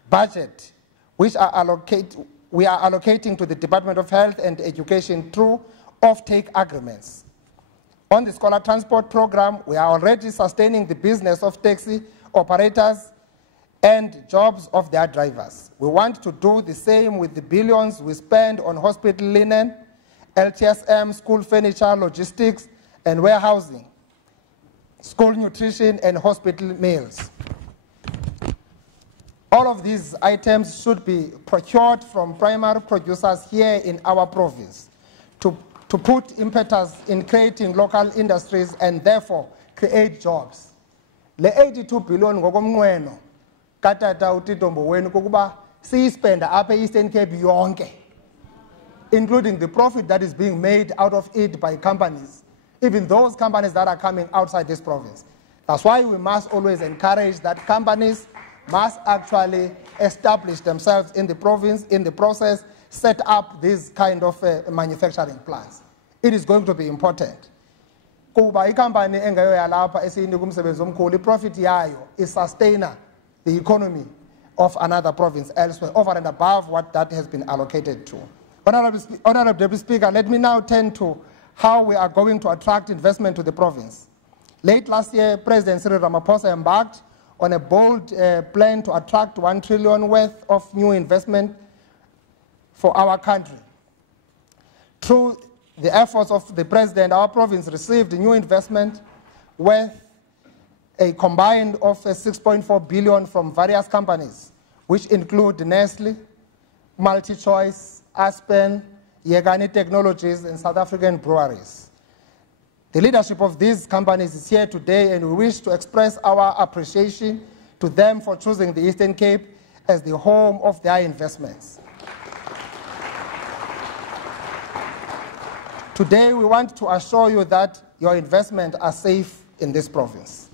budget, which we are allocating to the Department of Health and Education through off-take agreements. On the scholar transport program, we are already sustaining the business of taxi operators and jobs of their drivers. We want to do the same with the billions we spend on hospital linen, LTSM, school furniture, logistics, and warehousing, school nutrition, and hospital meals. All of these items should be procured from primary producers here in our province to put impetus in creating local industries and therefore create jobs. Le 82 billion ngokomnqweno katata uTito Mboweni kokuba siyispenda apha eEastern Cape yonke, including the profit that is being made out of it by companies, even those companies that are coming outside this province. That's why we must always encourage that companies must actually establish themselves in the province, in the process, set up these kind of manufacturing plants. It is going to be important. Kuba ikampani engayo yalapha esiyinika umsebenzi omkhulu, profit yayo is sustainer the economy of another province elsewhere, over and above what that has been allocated to. Honorable Deputy Speaker, let me now turn to how we are going to attract investment to the province. Late last year, President Cyril Ramaphosa embarked on a bold plan to attract 1 trillion worth of new investment for our country. Through the efforts of the President, our province received new investment worth a combined of 6.4 billion from various companies, which include Nestle, MultiChoice, Aspen, Yegani Technologies, and South African breweries. The leadership of these companies is here today, and we wish to express our appreciation to them for choosing the Eastern Cape as the home of their investments. Today, we want to assure you that your investments are safe in this province.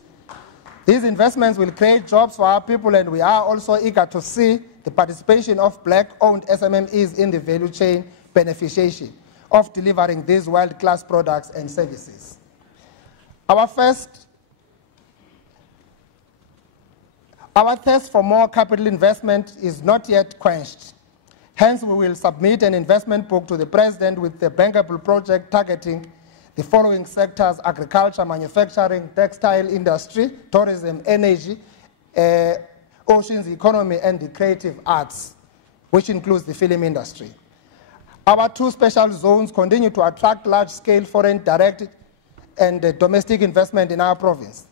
These investments will create jobs for our people, and we are also eager to see the participation of black-owned SMMEs in the value chain beneficiation of delivering these world-class products and services. Our thirst for more capital investment is not yet quenched. Hence, we will submit an investment book to the President with the bankable project targeting the following sectors: agriculture, manufacturing, textile industry, tourism, energy, oceans economy, and the creative arts, which includes the film industry. Our 2 special zones continue to attract large-scale foreign direct and domestic investment in our province.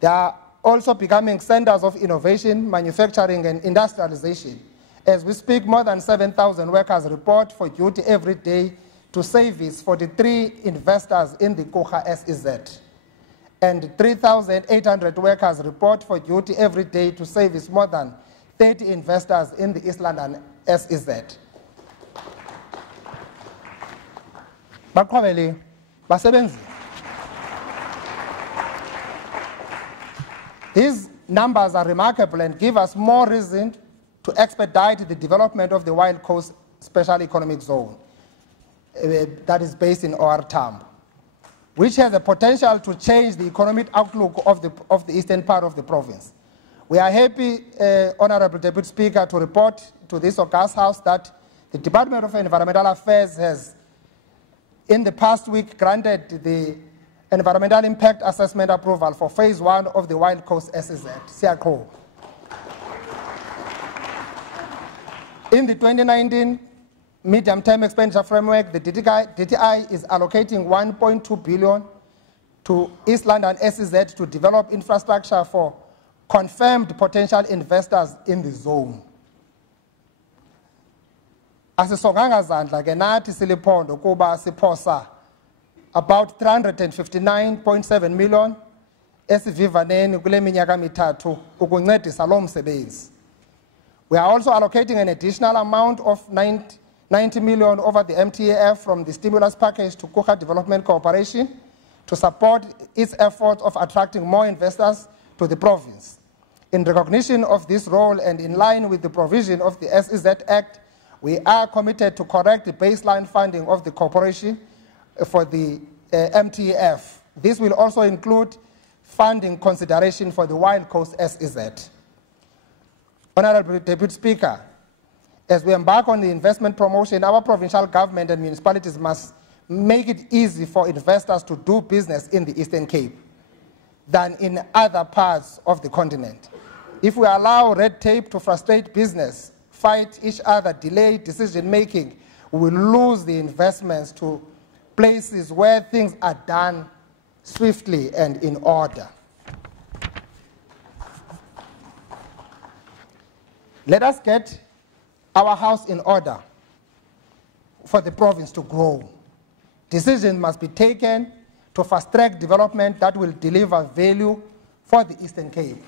They are also becoming centers of innovation, manufacturing, and industrialization. As we speak, more than 7,000 workers report for duty every day to service 43 investors in the Khiwa SEZ. And 3,800 workers report for duty every day to service more than 30 investors in the East London SEZ. Baqhubele basebenzi. These numbers are remarkable and give us more reason to expedite the development of the Wild Coast Special Economic Zone that is based in OR Tambo, which has the potential to change the economic outlook of the eastern part of the province. We are happy, Honorable Deputy Speaker, to report to this august House that the Department of Environmental Affairs has, in the past week, granted the environmental impact assessment approval for phase 1 of the Wild Coast SEZ, Siakho. In the 2019 medium-term expenditure framework, the DTI is allocating 1.2 billion to East London SEZ to develop infrastructure for confirmed potential investors in the zone. Asisonganga zandla ke nathi siliphondo kuba siphosa about 359.7 million esivivaneni kule minyaka mithathu ukuncedisa lo msebenzi. We are also allocating an additional amount of 90 million over the MTAF from the stimulus package to Khiwa Development Corporation to support its efforts of attracting more investors to the province. In recognition of this role and in line with the provision of the SEZ Act, we are committed to correct the baseline funding of the corporation for the MTAF. This will also include funding consideration for the Wild Coast SEZ. Honorable Deputy Speaker, as we embark on the investment promotion, our provincial government and municipalities must make it easy for investors to do business in the Eastern Cape. than in other parts of the continent. If we allow red tape to frustrate business, fight each other, delay decision-making, we will lose the investments to places where things are done swiftly and in order. Let us get our house in order for the province to grow. Decisions must be taken to fast-track development that will deliver value for the Eastern Cape.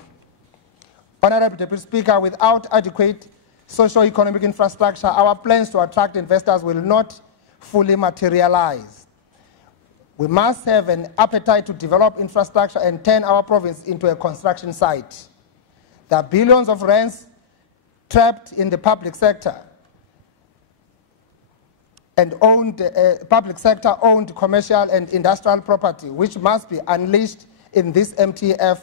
Honorable Deputy Speaker, without adequate socio-economic infrastructure, our plans to attract investors will not fully materialize. We must have an appetite to develop infrastructure and turn our province into a construction site. There are billions of rands trapped in the public sector and public sector owned commercial and industrial property, which must be unleashed in this MTF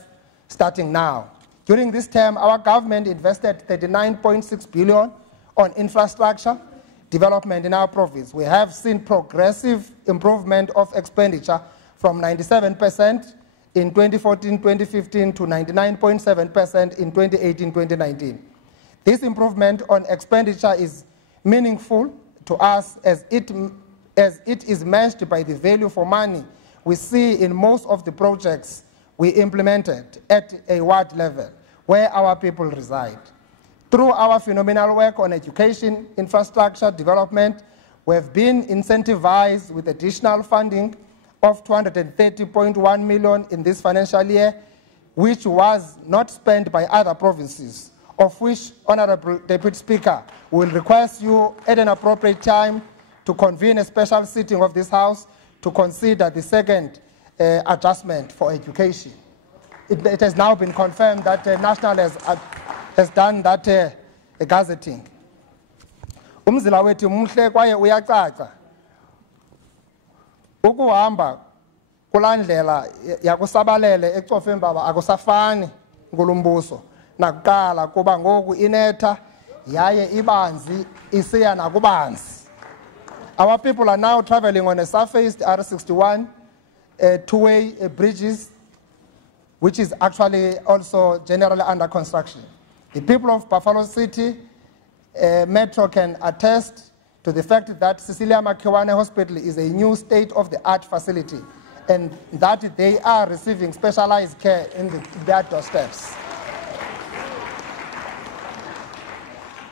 starting now. During this term, our government invested 39.6 billion on infrastructure development in our province. We have seen progressive improvement of expenditure from 97% in 2014-2015 to 99.7% in 2018-2019. This improvement on expenditure is meaningful to us as it is matched by the value for money we see in most of the projects we implemented at a ward level where our people reside. Through our phenomenal work on education, infrastructure development, we have been incentivized with additional funding of 230.1 million in this financial year, which was not spent by other provinces, of which, Honorable Deputy Speaker, will request you at an appropriate time to convene a special sitting of this House to consider the second adjustment for education. It has now been confirmed that National has done that gazetting. Umzila wethu muhle kwaye uyacaca. Ukuhamba kulandlela yakusabalele eCofembaba akusafani ngulumbuso. Nakuqala kuba ngoku inetha yaye ibanzi isiya nakubanzi. Our people are now traveling on a surfaced R61 two-way bridges, which is actually also generally under construction. The people of Buffalo City Metro can attest to the fact that Cecilia Mabuyane Hospital is a new state-of-the-art facility and that they are receiving specialized care in their doorsteps.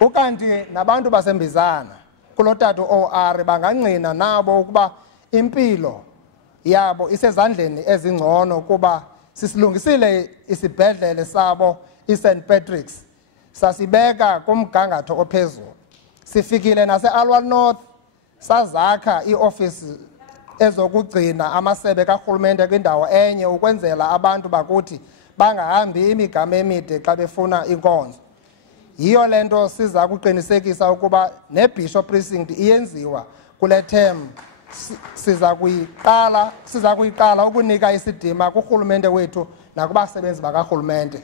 Ukanti nabantu basembizana kulotatu OR bangangqina nabo ukuba impilo yabo isezandleni ezingcono kuba sisilungisile isibhedlele sabo iSt Patrick's sasibeka kumgangatho ophezulu. Sifikile nase-Alwa North sazakha ioffice ezokugcina amasebe karhulumente kwindawo enye ukwenzela abantu bakuthi bangahambi imigama emide xa befuna inkonzo. Yiyo lento siza kuqinisekisa ukuba ne-Bishop Precinct iyenziwa kule term siza kuyiqala ukunika isidima kurhulumente wethu nakubasebenzi bakarhulumente.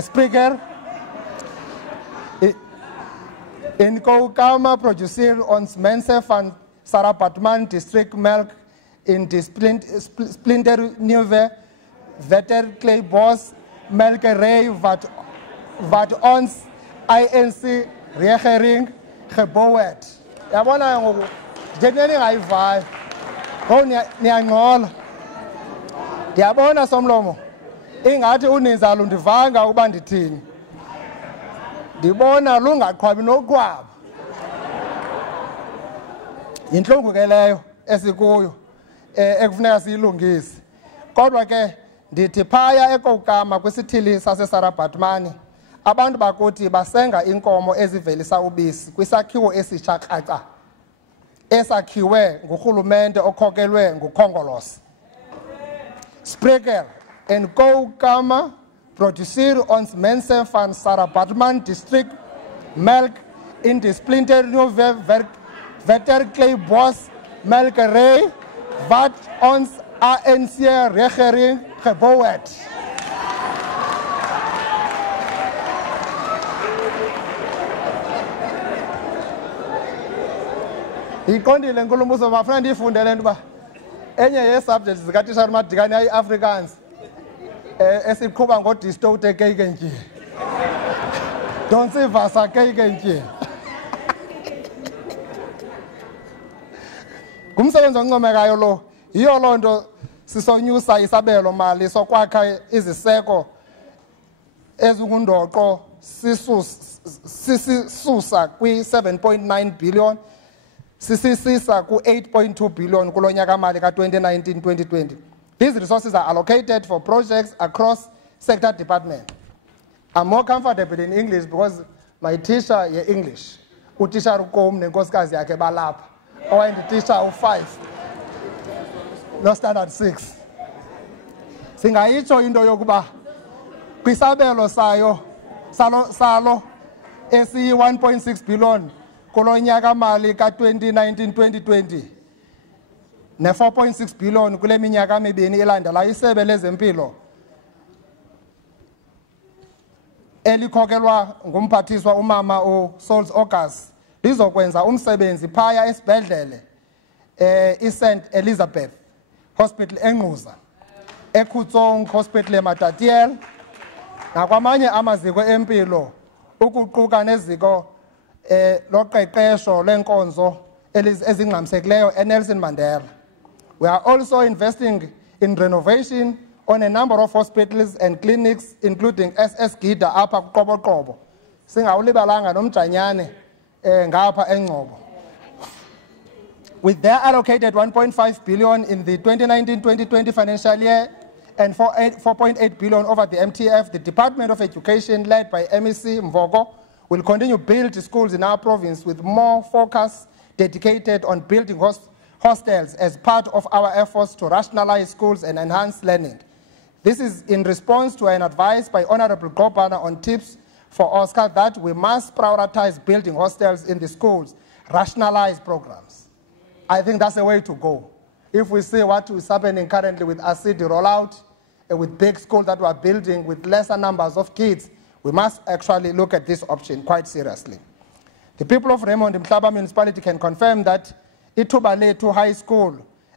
Speaker, in Koukama producer ons mensen van Sarabatman district melk in de splinter nieuwe waterkleibos melkerij wat ons INC regering gebouwd heeft. Ja, bona ngoku njeneni ngayivayo. Ngo niyanqola. Ndiyabona somlomo. Ingathi uninzi alundivanga uba ndithini. Ndibona lungaqhwabi noqhwaba. Yintlungu ke leyo esikuyo ekufuneka siyilungise. Kodwa ke ndithi phaya eKoukama kwisithili saseSarabatmani abantu bakuthi basenga inkomo ezivelisa ubisi kwisakhiwo esitsha kraca esakhiwe ngurhulumente okhokelwe nguKhongolose. Speaker, en Koukama producer ons mensen van Sarabatman district melk in de splinternieuwe waterkleibos melkerij wat ons ANC regering gebouwd heeft. Iqondile nkulumoso bafuna ndifundele nto ba enye ye-subjects zikatishara umadikane ayi-afrikaans esiqhuba ngodistote keyike nje donsivasa keyike nje ngumsebenzi oncomekayo lo yiyo loo nto sisonyusa isabelo mali sokwakha iziseko ezingundoqo sisisusa kwi-7.9 billion sisisisa ku-8.2 billion kulo nyaka mali ka-2019-2020. These resources are allocated for projects across sector departments. I'm more comfortable in English because my teacher is English. Utisha rukom nenkosikazi yakhe balapha. Owayendititsha u5 no standard 6. Singayitsho into yokuba kwisabelo salo esi 1.6 billion kulo nyaka mali ka-2019-2020 ne-4.6 billion kule minyaka mibini ilandelayo, isebe lezempilo elikhokelwa ngumphathiswa umama uSouls August lizokwenza umsebenzi phaya esibhedlele iSt Elizabeth Hospital eNgquza, eKhutsong Hospital eMatatiele nakwamanye amaziko empilo ukuquka neziko loqeqesho lwenkonzo ezingxamisekileyo eNelson Mandela. We are also investing in renovation on a number of hospitals and clinics, including SS Gida apha kuQoboqobo, singawulibalanga nomjanyane ngapha eNgcobo. With their allocated 1.5 billion in the 2019-2020 financial year and 4.8 billion over the MTF, the Department of Education, led by MEC Mvoko, will continue to build schools in our province with more focus dedicated on building hostels as part of our efforts to rationalize schools and enhance learning. This is in response to an advice by Honorable Governor on tips for Oscar that we must prioritize building hostels in the schools, rationalize programs. I think that's the way to go. If we see what is happening currently with ACD rollout, with big schools that we are building with lesser numbers of kids, we must actually look at this option quite seriously. The people of Raymond Mhlaba municipality can confirm that Itubaletu High School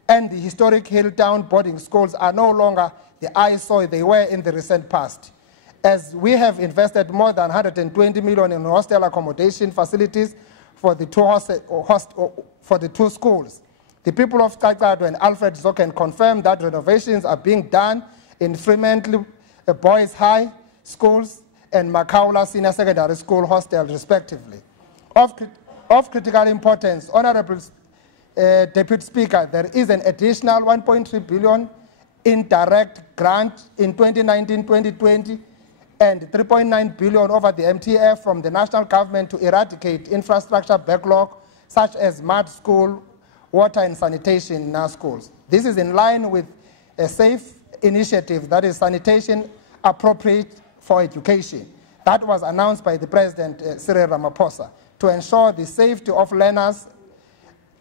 and the historic Hilltown boarding schools are no longer the eyesore they were in the recent past, as we have invested more than 120 million in hostel accommodation facilities for the two schools. The people of Kakadu and Alfred Zo can confirm that renovations are being done in Fremantle Boys High Schools and Makaula Senior Secondary School hostels, respectively. Of critical importance, Honorable Deputy Speaker, there is an additional 1.3 billion indirect grant in 2019-2020 and 3.9 billion over the MTF from the national government to eradicate infrastructure backlog such as mud school, water and sanitation in our schools. This is in line with a safe initiative that is sanitation appropriate for education that was announced by the President Cyril Ramaphosa to ensure the safety of learners,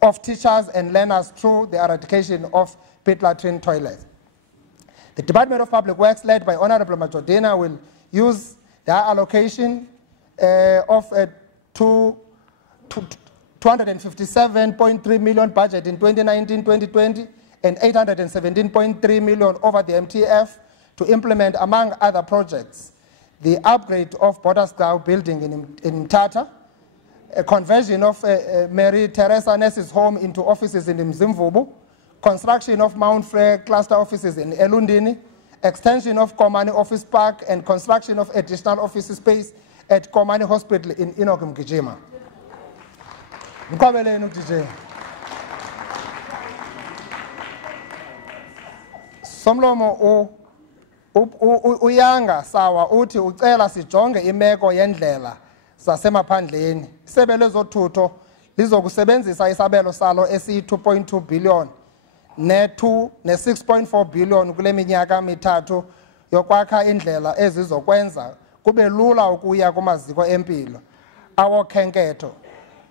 of teachers and learners through the eradication of pit latrine toilets. The Department of Public Works, led by Honorable Majodina, will use their allocation of a 257.3 million budget in 2019-2020 and 817.3 million over the MTF to implement, among other projects, the upgrade of Border Scout building in Mthatha, a conversion of Mary Teresa Nurses Home into offices in Mzimvubu, construction of Mount Frere cluster offices in Elundini, extension of Komani Office Park, and construction of additional office space at Komani Hospital in Enoch Mgijima. Somlomo uyanga sawa uthi ucela sijonge imeko yendlela zasemaphandleni. Isebe lezothutho lizokusebenzisa isabelo salo esi-2.2 billion ne-6.4 billion kule minyaka mithathu yokwakha indlela ezizokwenza kube lula ukuya kumaziko empilo, awokhenketho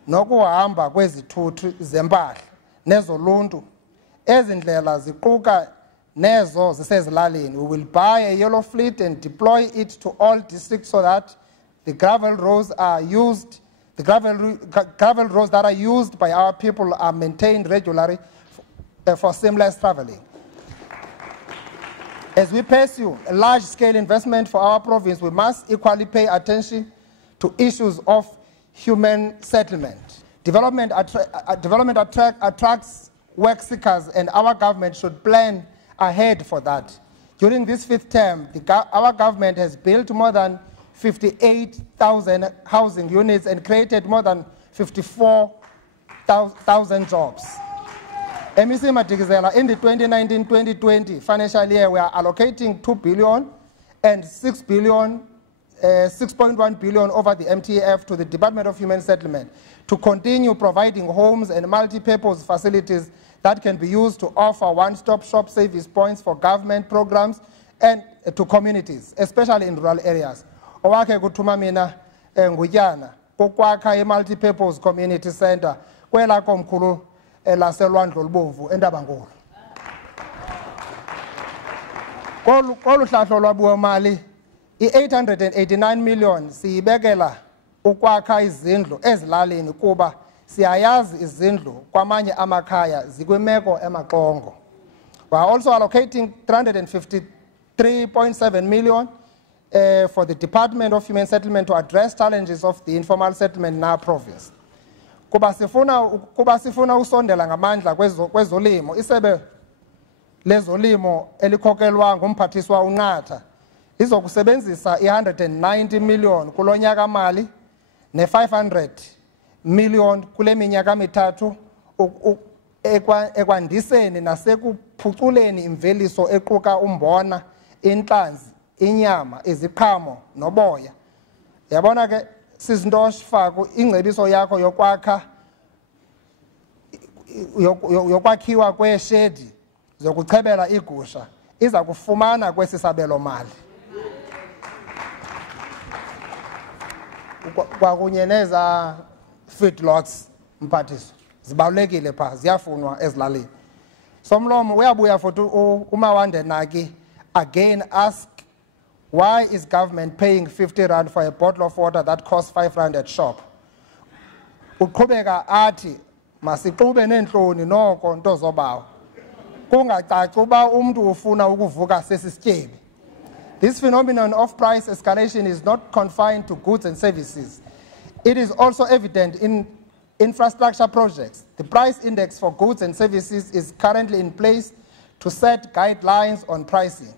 nokuhamba kwezithuthi zempahla nezoluntu. Ezi ndlela ziquka nezo zisezilalini. We will buy a yellow fleet and deploy it to all districts so that the gravel roads are used, the gravel roads that are used by our people are maintained regularly for seamless traveling. As we pursue a large-scale investment for our province, we must equally pay attention to issues of human settlement. Development attracts work seekers, and our government should plan ahead for that. During this fifth term, our government has built more than 58,000 housing units and created more than 54,000 jobs. MEC Madikizela, in the 2019-2020 financial year, we are allocating 2 billion and 6.1 billion over the MTF to the Department of Human Settlement to continue providing homes and multi-purpose facilities that can be used to offer one-stop shop service points for government programs and to communities, especially in rural areas. Owake kuthuma mina ngutyana kokwakha i-multi-purpose community center kwela komkhulu laselwandle olubomvu eNtabankulu. Kolu hlahlo lwabiwomali i-889 million siyibekela ukwakha izindlu ezilalini kuba siyayazi izindlu kwamanye amakhaya zikwimeko emaxongo. We are also allocating 353.7 million for the Department of Human Settlement to address challenges of the informal settlement in our province. Kuba sifuna usondela ngamandla kwezolimo, isebe lezolimo elikhokelwa ngumphathiswa uNqatha izokusebenzisa i-190 million kulo nyaka mali ne-500 million kule minyaka mithathu ekwandiseni nasekuphuculeni imveliso equka umbona, intlanzi, inyama, iziqhamo noboya. Yabona ke sizintosh Faku ingcebiso yakho yokwakhiwa kweshedi zokuchebela igusha iza kufumana kwesi sabelo mali. Kwakunye neza feedlots mphathiso zibalulekile pha ziyafunwa ezilalini. Somlomo uyabuya futhi uMawande Naki again ask, why is government paying 50 rand for a bottle of water that costs 5 rand at shop? Uqhubeka athi masixube neentloni noko nto zobawo kungacaci uba umntu ufuna ukuvuka sesisityebi. This phenomenon of price escalation is not confined to goods and services. It is also evident in infrastructure projects. The price index for goods and services is currently in place to set guidelines on pricing.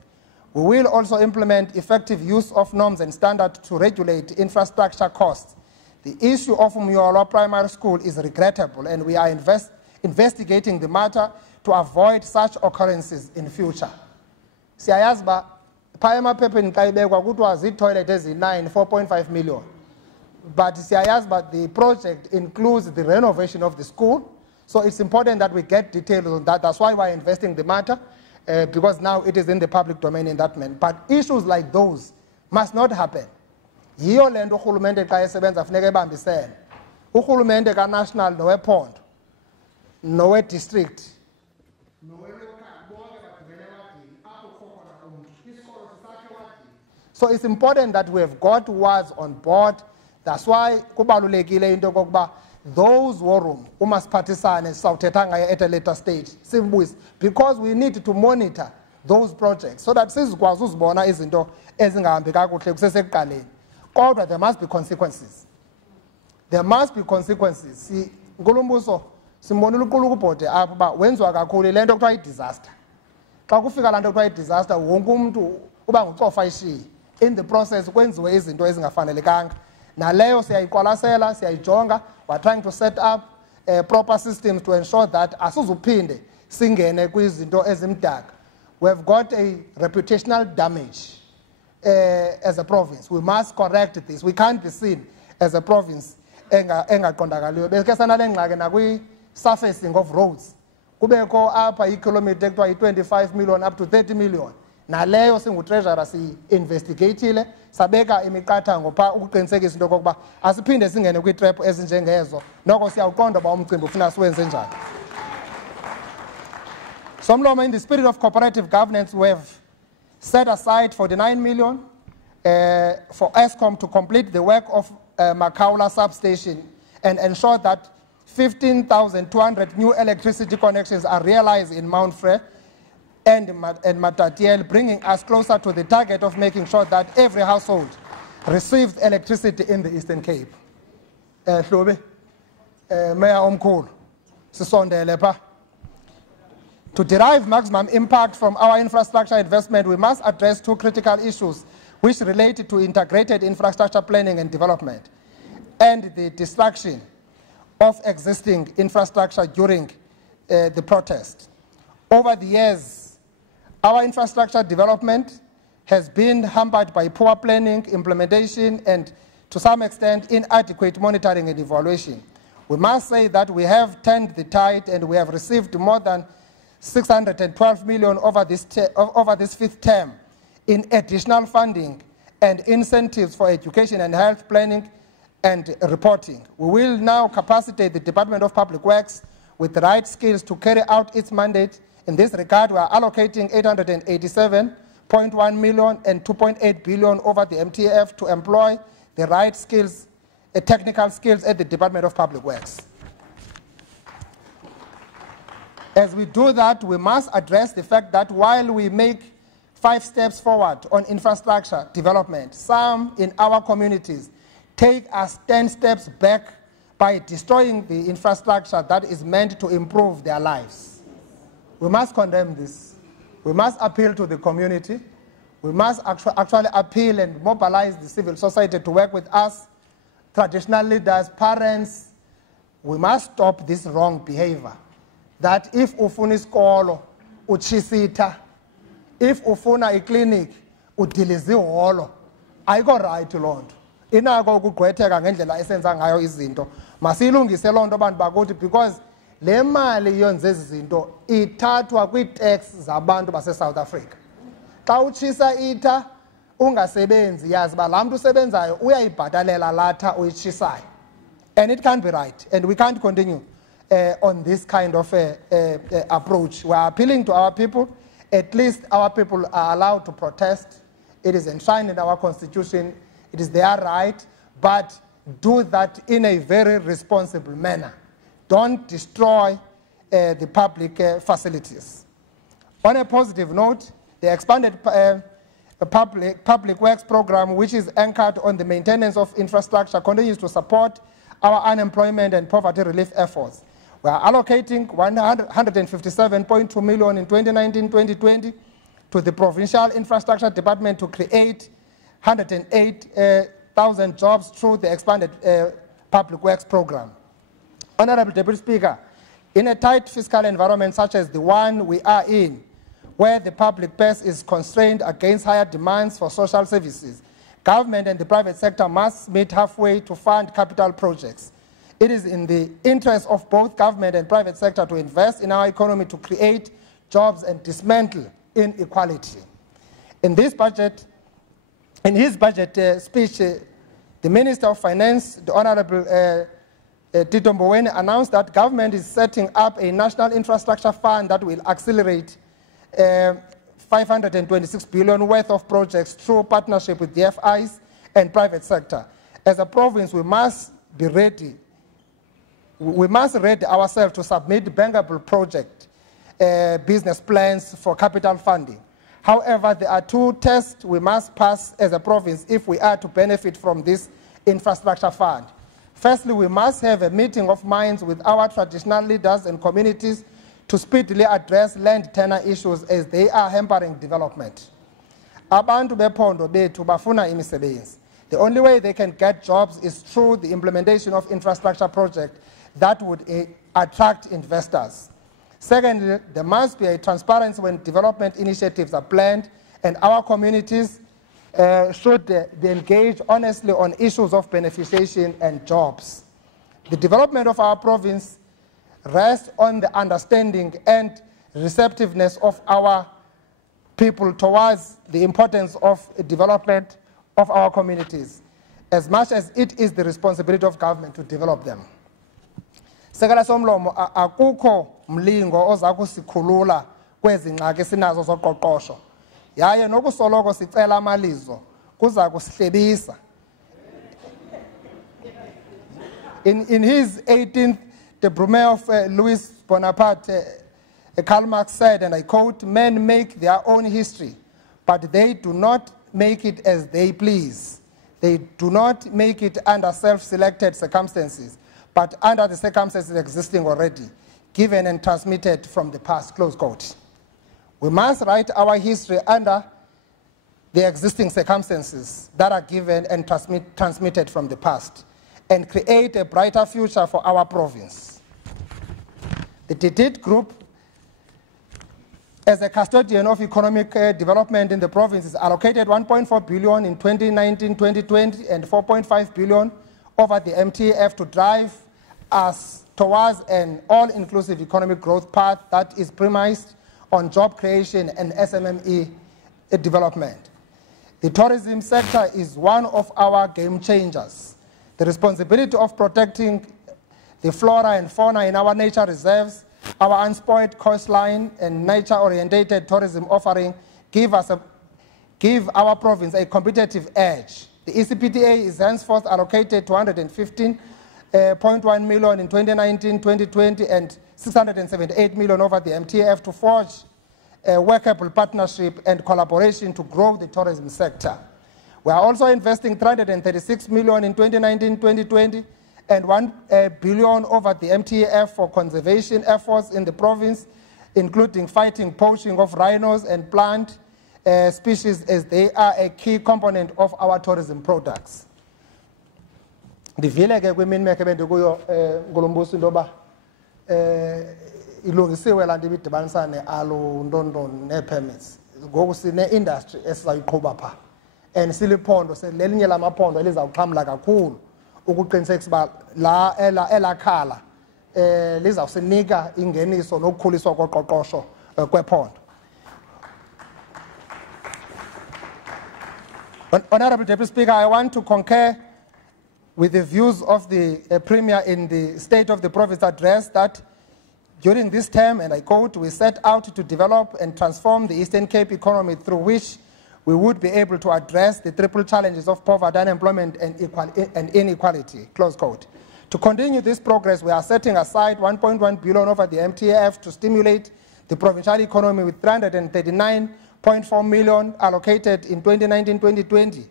We will also implement effective use of norms and standards to regulate infrastructure costs. The issue of Umyolo Primary School is regrettable, and we are investigating the matter to avoid such occurrences in future. Siyayazi ba phaya emaphepheni xa ibekwa kuthiwa zii-toilet ezi-9, 4.5 million. But siyayazi ba the project includes the renovation of the school, so it's important that we get details on that. That's why we're investing the matter, because now it is in the public domain in that man. But issues like those must not happen. Yiyo le nto urhulumente xa esebenza funeka ebambisene. Urhulumente ka-national nowephondo nowe-district so it's important that we have got words on board. That's why kubalulekile into kokuba those war room umasiphathisane sawuthetha ngayo at a later stage simbuyise, because we need to monitor those projects so that sizikwazi uzibona izinto ezingahambi kakuhle kusesekuqaleni. Kodwa there must be consequences. There must be consequences. Nkulumbuso simbonile uqulukubhode apho uba wenziwa kakhulu le nto kuthiwa i-disaster. Xa kufika laa nto kuthiwa i-disaster wonke umntu uba ngucofa ishiyi. In the process kwenziwe izinto ezingafanelekanga. Naleyo siyayiqwalasela, siyayijonga. We're trying to set up proper systems to ensure that asizuphinde singene kwizinto ezimdaka. We've got a reputational damage as a province. We must correct this. We can't be seen as a province engaqondakaliyo. Beke sanale ngxaki nakwi-surfacing of roads. Kubekho apha ikilometer ekuthiwa yi-25 million up to 30 million. Naleyo singu-treasurer si-investigatile sabeka imiqathango phaa ukuqinisekisa into yokokuba asiphinde singene kwiitrep ezinjengezo. Noko siyawuqonda uba umcimbi ufuna siwenze njani. Somlomo, in the spirit of cooperative governance, we have set aside 49 million for ESCOM to complete the work of Makaula substation and ensure that 15,200 new electricity connections are realized in Mount Frere and Matatiele, bringing us closer to the target of making sure that every household receives electricity in the Eastern Cape. Hlobe, Mayor Omkhulu, sisondele pha. To derive maximum impact from our infrastructure investment, we must address two critical issues which relate to integrated infrastructure planning and development and the destruction of existing infrastructure during the protest. Over the years, our infrastructure development has been hampered by poor planning, implementation, and to some extent, inadequate monitoring and evaluation. We must say that we have turned the tide and we have received more than 612 million over this fifth term in additional funding and incentives for education and health planning and reporting. We will now capacitate the Department of Public Works with the right skills to carry out its mandate. In this regard, we are allocating 887.1 million and 2.8 billion over the MTF to employ the right skills, technical skills at the Department of Public Works. As we do that, we must address the fact that while we make 5 steps forward on infrastructure development, some in our communities take us 10 steps back by destroying the infrastructure that is meant to improve their lives. We must condemn this. We must appeal to the community. We must actually appeal and mobilize the civil society to work with us, traditional leaders, parents. We must stop this wrong behavior. That if ufuna isikolo uchisitha, if ufuna iklinik udilize iholo, ayikho right loo nto. Inako ukugqwetheka ngendlela esenza ngayo izinto. Masiyilungise loo nto abantu bakuthi, because le mali yonze ezi zinto ithathwa kwii-tax zabantu base-South Africa. Xa utshisa itha ungasebenzi, yazi uba laa mntu usebenzayo uyayibhatalela latha uyitshisayo. And it can't be right, and we can't continue on this kind of approach. We are appealing to our people. At least our people are allowed to protest. It is enshrined in our constitution. It is their right, but do that in a very responsible manner. Don't destroy the public facilities. On a positive note, the expanded public works program, which is anchored on the maintenance of infrastructure, continues to support our unemployment and poverty relief efforts. We are allocating 157.2 million in 2019-2020 to the Provincial Infrastructure Department to create 108,000 jobs through the expanded public works program. Honorable Deputy Speaker, in a tight fiscal environment such as the one we are in, where the public purse is constrained against higher demands for social services, government and the private sector must meet halfway to fund capital projects. It is in the interest of both government and private sector to invest in our economy to create jobs and dismantle inequality. In his budget speech, the Minister of Finance, the Honorable Tito Mabuyane, announced that government is setting up a national infrastructure fund that will accelerate 526 billion worth of projects through partnership with the FIs and private sector. As a province, we must be ready. We must ready ourselves to submit bankable project business plans for capital funding. However, there are 2 tests we must pass as a province if we are to benefit from this infrastructure fund. Firstly, we must have a meeting of minds with our traditional leaders and communities to speedily address land tenure issues as they are hampering development. Abantu bephondo bethu bafuna imisebenzi. The only way they can get jobs is through the implementation of infrastructure projects that would attract investors. Secondly, there must be a transparency when development initiatives are planned, and our communities should be engaged honestly on issues of beneficiation and jobs. The development of our province rests on the understanding and receptiveness of our people towards the importance of development of our communities, as much as it is the responsibility of government to develop them. Sekela somlomo akukho mlingo oza kusikhulula kwezi ngxaki sinazo zoqoqosho. Yaye nokusoloko sicela amalizo kuza kusihlebisa. In his 18th the Brumaire of Louis Bonaparte, Karl Marx said, and I quote, "Men make their own history, but they do not make it as they please. They do not make it under self-selected circumstances, but under the circumstances existing already, given and transmitted from the past," close quote. We must write our history under the existing circumstances that are given and transmitted from the past, and create a brighter future for our province. The DIDIT Group, as a custodian of economic development in the province, is allocated 1.4 billion in 2019-2020 and 4.5 billion over the MTF to drive us towards an all-inclusive economic growth path that is premised on job creation and SMME development. The tourism sector is one of our game changers. The responsibility of protecting the flora and fauna in our nature reserves, our unspoiled coastline, and nature-oriented tourism offering give our province a competitive edge. The ECPTA is henceforth allocated 215.1 million in 2019-2020 and 678 million over the MTF to forge a workable partnership and collaboration to grow the tourism sector. We are also investing 336 million in 2019-2020 and 1 billion over the MTF for conservation efforts in the province, including fighting poaching of rhinos and plant species, as they are a key component of our tourism products. Ndivile ke kwimini mekhe bendikuyo ngolombuso into yoba ilungisiwe laa nto ibidibanisa ne-alo ntondoni nee-permits. Ngoku sine-industry esizayiqhuba phaa, and siliphondo lelinye lamaphondo elizawuxhamla kakhulu ukuqinisekisa uba elaa khala lizawusinika ingeniso nokukhuliswa koqoqosho kwephondo. Honorable Deputy Speaker, I want to concur with the views of the Premier in the State of the Province address that during this term, and I quote, "we set out to develop and transform the Eastern Cape economy through which we would be able to address the triple challenges of poverty, unemployment, and inequality," close quote. To continue this progress, we are setting aside 1.1 billion over the MTF to stimulate the provincial economy, with 339.4 million allocated in 2019-2020.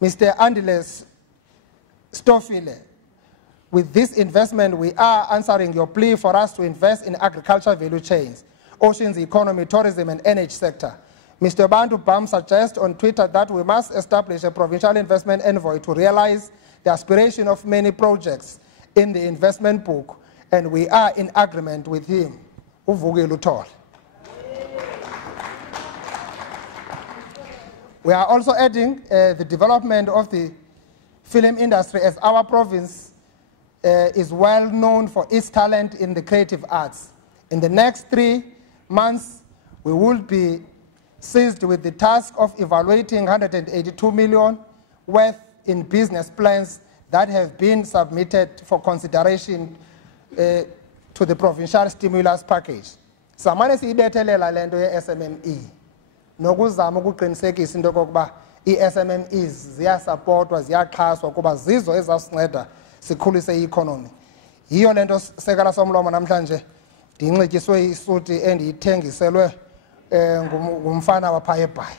Mr. Andiles Stofile, with this investment, we are answering your plea for us to invest in agriculture value chains, oceans economy, tourism, and energy sector. Mr. Bantu Bam suggests on Twitter that we must establish a provincial investment envoy to realize the aspiration of many projects in the investment book, and we are in agreement with him. Uvuke Luthole. We are also adding the development of the film industry, as our province is well known for its talent in the creative arts. In the next 3 months, we will be seized with the task of evaluating 182 million worth in business plans that have been submitted for consideration to the provincial stimulus package. Samane siyibethelela lento ye-SMME nokuzama ukuqinisekisa into yokokuba ii-SMMEs ziyasapotwa, ziyaxhaswa kuba zizo ezawusinceda sikhulise i-economy. Yiyo lento sekela somlomo namhlanje ndinxityiswe isuti endiyithengiselwe ngumfana wapha eBhayi.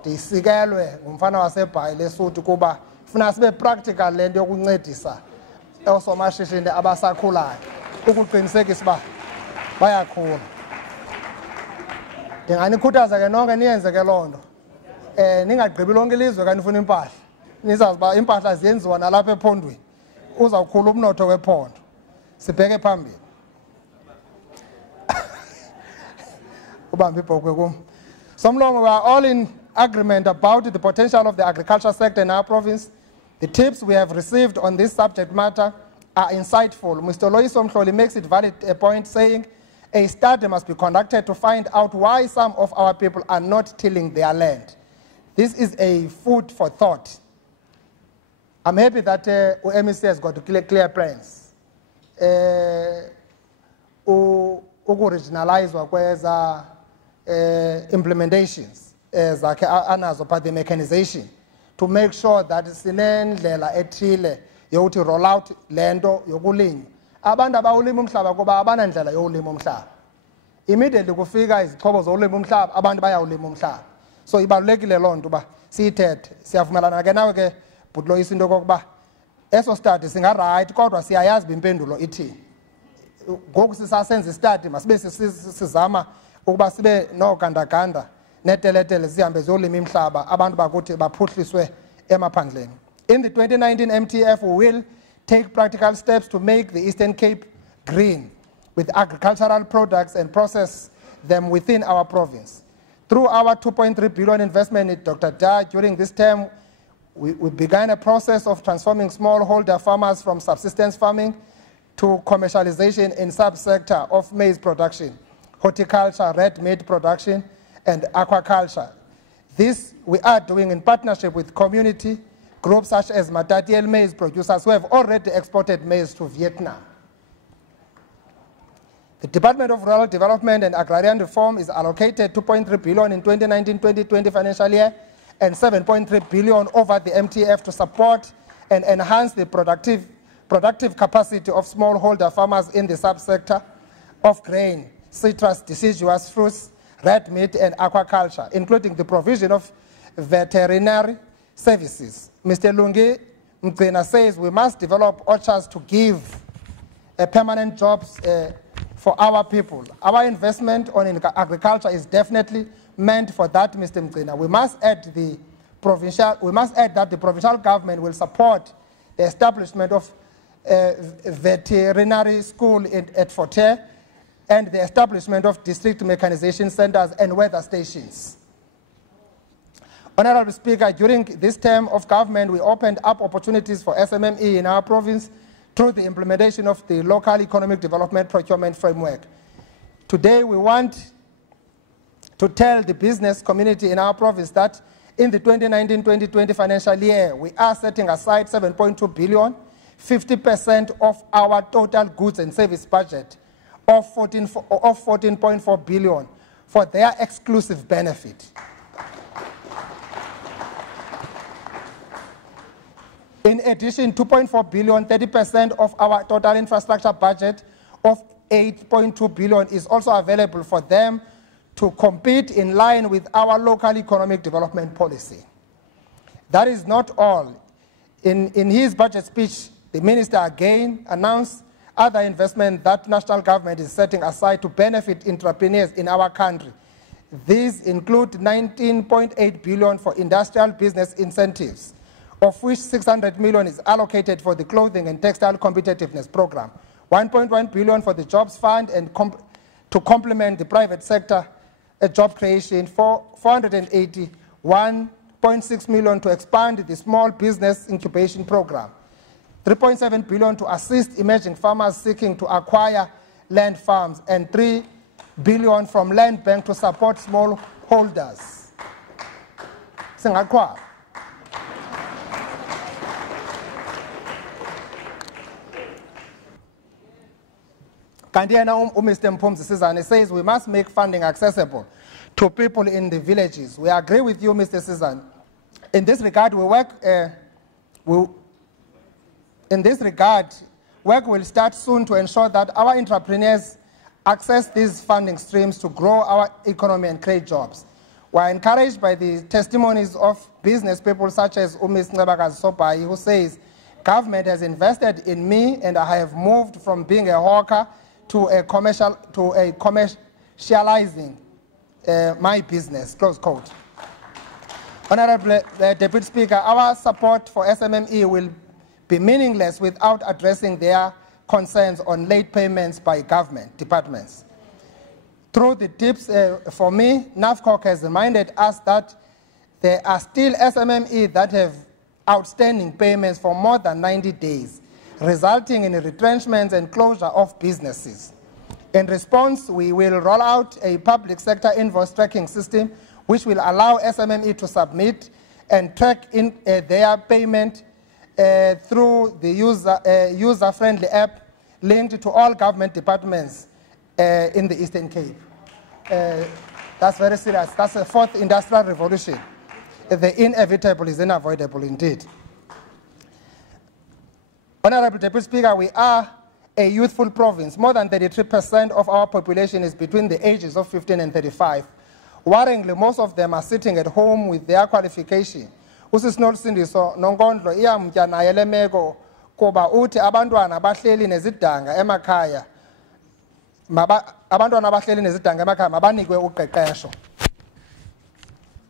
Ndisikelwe ngumfana waseBhayi le suti kuba funa sibe practical lento yokuncedisa osomashishini abasakhulayo ukuqinisekisa uba bayakhula. Ndinganikhuthaza ke nonke niyenze ke loo nto. Ningagqibi lonke ilizwe ka nifuna impahla. Nizazi uba impahla ziyenziwa nalapha ephondweni. Uzawukhula umnotho wephondo. Sibheke phambili. Somlongo, we are all in agreement about the potential of the agriculture sector in our province. The tips we have received on this subject matter are insightful. Mr. Loiso Mhloli makes it valid a point saying a study must be conducted to find out why some of our people are not tilling their land. This is a food for thought. I'm happy that MEC has got clear plans. Regionalized kweza implementations zakhe anazo but the mechanization to make sure that sinendlela ethile yokuthi roll out lento yokulinywa abantu abawulima umhlaba kuba abanandlela yowulima umhlaba. Immediately kufika izixhobo zowulima umhlaba abantu bayawulima umhlaba. So ibalulekile loo nto uba siyithethe. Siyavumelana ke nawe ke Butloyisa into kokuba eso study singa-right kodwa siyayazi impendulo ithini. Ngoku sisasenza istudy masibe sizama ukuba sibe nogandaganda neteletele zihambe ziyolima imhlaba abantu bakuthi baphuhliswe emaphandleni. In the 2019 MTF, we will take practical steps to make the Eastern Cape green with agricultural products and process them within our province. Through our 2.3 billion investment in Dr. Da during this term, we began a process of transforming smallholder farmers from subsistence farming to commercialization in subsector of maize production, horticulture, red meat production, and aquaculture. This we are doing in partnership with community groups such as Matatiel maize producers who have already exported maize to Vietnam. The Department of Rural Development and Agrarian Reform is allocated 2.3 billion in 2019-2020 financial year and 7.3 billion over the MTF to support and enhance the productive capacity of smallholder farmers in the subsector of grain, citrus, deciduous fruits, red meat, and aquaculture, including the provision of veterinary services. Mr. Lungi Mgcina says we must develop orchards to give permanent jobs for our people. Our investment on agriculture is definitely meant for that, Mr. Mgcina. We must add that the provincial government will support the establishment of a veterinary school at Fort Hare and the establishment of district mechanization centers and weather stations. Honorable Speaker, during this term of government, we opened up opportunities for SMME in our province through the implementation of the local economic development procurement framework. Today, we want to tell the business community in our province that in the 2019-2020 financial year, we are setting aside 7.2 billion, 50% of our total goods and service budget of 14.4 billion for their exclusive benefit. In addition, 2.4 billion, 30% of our total infrastructure budget of 8.2 billion is also available for them to compete in line with our local economic development policy. That is not all. In his budget speech, the minister again announced other investment that national government is setting aside to benefit entrepreneurs in our country. These include 19.8 billion for industrial business incentives, of which 600 million is allocated for the clothing and textile competitiveness program, 1.1 billion for the jobs fund and to complement the private sector job creation, 481.6 million to expand the small business incubation program, 3.7 billion to assist emerging farmers seeking to acquire land farms, and 3 billion from Land Bank to support small holders. Singakwa. Kandiana Mr. Mpumzi Sizane says we must make funding accessible to people in the villages. We agree with you, Mr. Sizane. In this regard, work will start soon to ensure that our entrepreneurs access these funding streams to grow our economy and create jobs. We are encouraged by the testimonies of business people such as Ms. Ncebakazi Sopai, who says, government has invested in me and I have moved from being a hawker to commercializing my business, close quote. Honorable Deputy Speaker, our support for SMME will be meaningless without addressing their concerns on late payments by government departments. Through the tips for me, NAFCOC has reminded us that there are still SMME that have outstanding payments for more than 90 days, resulting in retrenchments and closure of businesses. In response, we will roll out a public sector invoice tracking system which will allow SMME to submit and track in their payment through the user-friendly app linked to all government departments in the Eastern Cape. That's very serious. That's the fourth industrial revolution. The inevitable is unavoidable indeed. Honorable Deputy Speaker, we are a youthful province. More than 33% of our population is between the ages of 15 and 35. Worryingly, most of them are sitting at home with their qualification. Usisinolosindiso nonkondlo iyamtya naye le meko kuba uthi abantwana abahleli nezidanga emakhaya abantwana abahleli nezidanga emakhaya mabanikwe uqeqesho.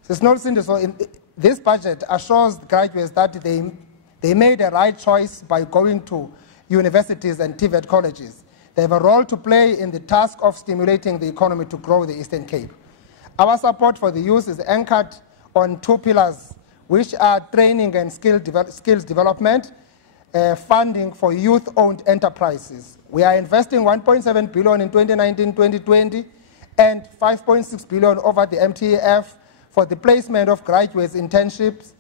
Sisinolosindiso, this budget assures graduates that they made a right choice by going to universities and TVET colleges. They have a role to play in the task of stimulating the economy to grow the Eastern Cape. Our support for the youth is anchored on two pillars, which are training and skills development, funding for youth-owned enterprises. We are investing 1.7 billion in 2019-2020 and 5.6 billion over the MTEF for the placement of graduates, internships,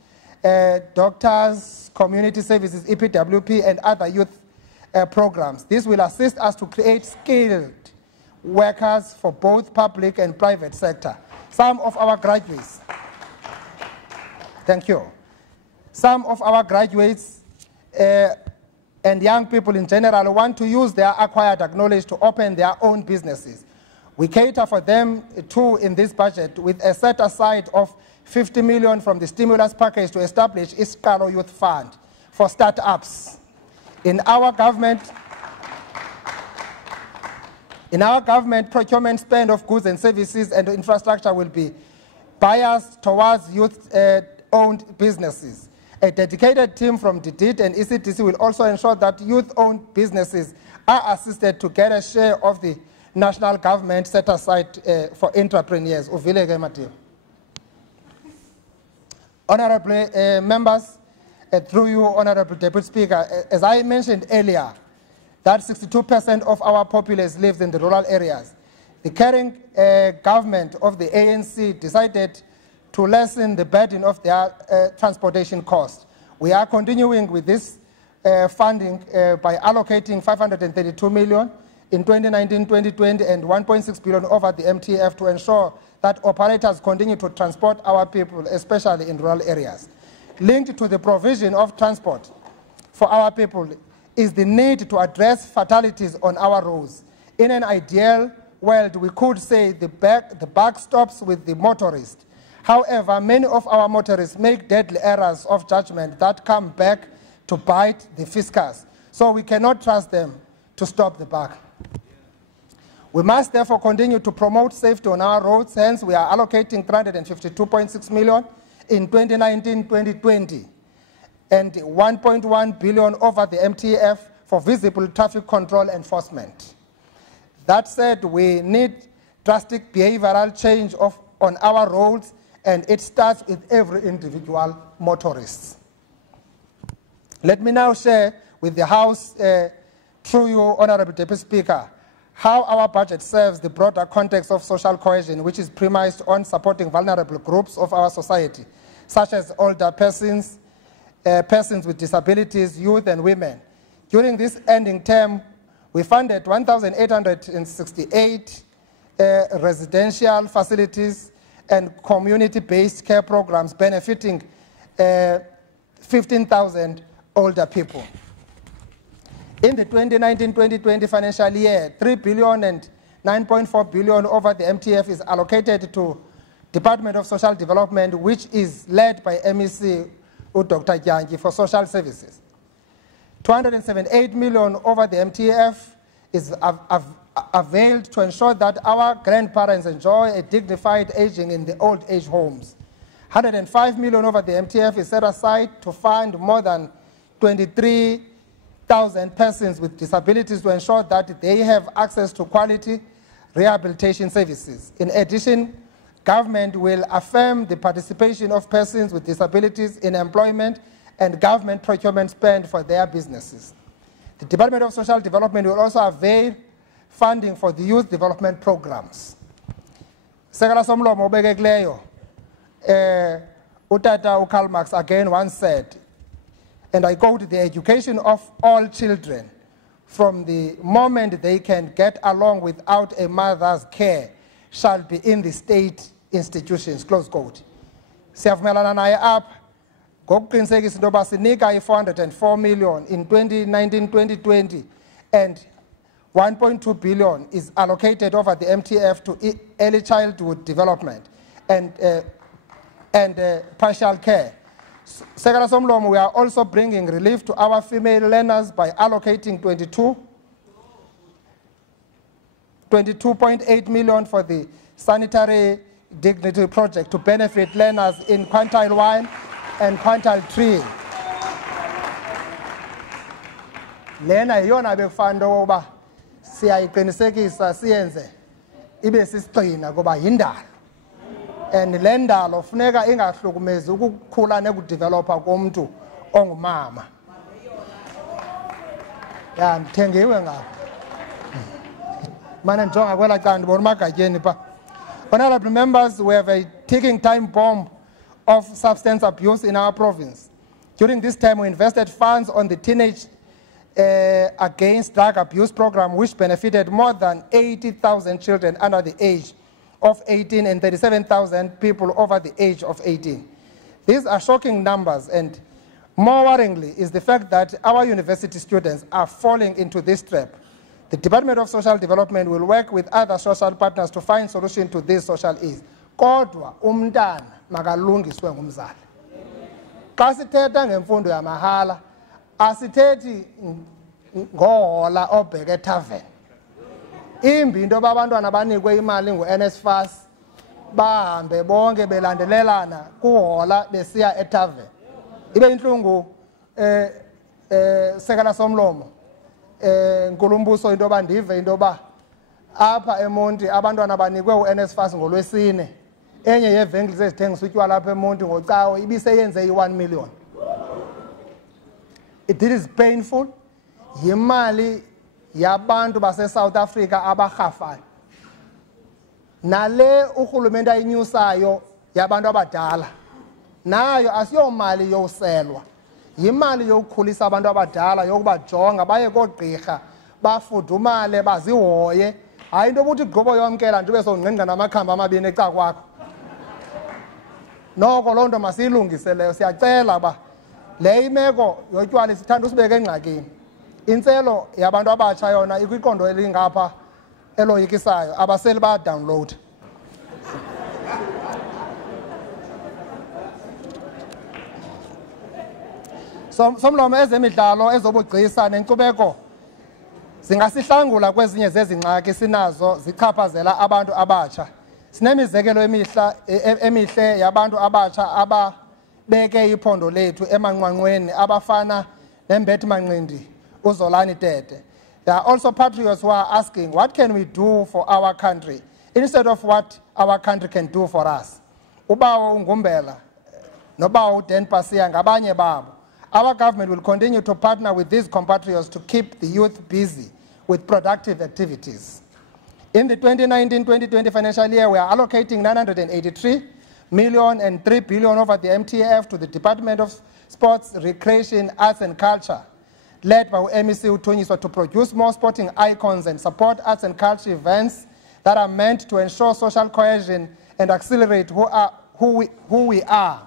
doctors, community services, EPWP, and other youth programs. This will assist us to create skilled workers for both public and private sector. Some of our graduates, thank you. Some of our graduates and young people in general want to use their acquired knowledge to open their own businesses. We cater for them too in this budget with a set aside of 50 million from the stimulus package to establish Iskalo Youth Fund for startups. In our government, procurement spend of goods and services and infrastructure will be biased towards youth-owned businesses. A dedicated team from DDIT and ECDC will also ensure that youth-owned businesses are assisted to get a share of the national government set aside for entrepreneurs. Honorable members, through you, Honorable Deputy Speaker, as I mentioned earlier, that 62% of our populace lives in the rural areas. The current government of the ANC decided to lessen the burden of their transportation costs. We are continuing with this funding by allocating 532 million in 2019-2020 and 1.6 billion over the MTF to ensure that operators continue to transport our people, especially in rural areas. Linked to the provision of transport for our people is the need to address fatalities on our roads. In an ideal world, we could say the buck stops with the motorist. However, many of our motorists make deadly errors of judgment that come back to bite the fiscus, so we cannot trust them to stop the buck. We must therefore continue to promote safety on our roads, hence we are allocating 352.6 million in 2019-2020 and 1.1 billion over the MTF for visible traffic control enforcement. That said, we need drastic behavioral change on our roads, and it starts with every individual motorist. Let me now share with the House, through you, Honorable Deputy Speaker, how our budget serves the broader context of social cohesion, which is premised on supporting vulnerable groups of our society, such as older persons, persons with disabilities, youth, and women. During this ending term, we funded 1,868 residential facilities and community-based care programs benefiting 15,000 older people. In the 2019-2020 financial year, 3 billion and 9.4 billion over the MTF is allocated to Department of Social Development, which is led by MEC Dr. Janji for social services. 278 million over the MTF is availed to ensure that our grandparents enjoy a dignified aging in the old age homes. 105 million over the MTF is set aside to fund more than 23,000 persons with disabilities to ensure that they have access to quality rehabilitation services. In addition, government will affirm the participation of persons with disabilities in employment and government procurement spend for their businesses. The Department of Social Development will also avail funding for the youth development programs. Sekela somlomo obekekileyo, Utata Karl Marx again once said, and I quote, "The education of all children from the moment they can get along without a mother's care shall be in the state institutions," close quote. Siyavumelana naye apha ngokuqinisekisa into yoba sinika i-404 million in 2019-2020 and 1.2 billion is allocated over the MTF to early childhood development and partial care. Sekela Somlomo, we are also bringing relief to our female learners by allocating 22.8 million for the sanitary dignity project to benefit learners in quintile 1 and quintile 3. Lena yona bekufana oba siyayiqinisekisa siyenze ibe sisigcina kuba yindalo. And le ndalo funeka ingahlukumezi ukukhula nekudevelopa komuntu ongumama. Ya mthengiwe ngapha. Mana njonga kwela candi bona magatyeni pa. Honorable members, we have a ticking time bomb of substance abuse in our province. During this time, we invested funds on the Teenage Against Drug Abuse program, which benefited more than 80,000 children under the age of 18 and 37,000 people over the age of 18. These are shocking numbers, and more worryingly is the fact that our university students are falling into this trap. The Department of Social Development will work with other social partners to find solution to this social ills. Kodwa umntana makalungiswe ngumzali. Xa sithetha ngemfundo yamahala, asithethi ngohola obheke tavern. Imbi into babantwana banikwe imali ngu-NSFAS bahambe bonke belandelelana kuhola besiya etavern. Ibe inhlungu Sekela Somlomo Nkulumbuso into yoba ndive into yoba apha eMonti abantwana banikwe u-NSFAS ngolwesine, enye yeevenkile ezithengisa utywala apha eMonti ngoCawo ibiseyenze i-1 million. It is painful. Yimali yabantu base-South Africa abarhafayo. Nale urhulumente ayinyusayo yabantu abadala, nayo asiyomali yoselwa. Yimali yokukhulisa abantu abadala, yokubajonga baye koogqirha bafudumale bazihoye. Hayi into yokuthi gqobo yomkela nje ube songqengqa namakhamba amabini eca kwakho. Noko loo nto masiyilungiseleyo. Siyacela uba le imeko yotywala sithanda usibeke engxakini. Intselo yabantu abatsha yona ikwiqondo elingapha eloyikisayo, abaseli bayadownload. Somlomo ezemidlalo ezobugcisa nenkcubeko zingasihlangula kwezinye zezingxaki sinazo zichaphazela abantu abatsha. Sinemizekelo emihle yabantu abatsha ababeke iphondo lethu emanqwanqweni abafana neMbethi Manqindi, uZolani Tete. There are also patriots who are asking, what can we do for our country instead of what our country can do for us? Ubawo Ngumbela, nobawo Den Pasia ngabanye babo. Our government will continue to partner with these compatriots to keep the youth busy with productive activities. In the 2019-2020 financial year, we are allocating 983 million and 3 billion over the MTF to the Department of Sports, Recreation, Arts and Culture, led by MEC Utunyiswa, to produce more sporting icons and support arts and culture events that are meant to ensure social cohesion and accelerate who we are,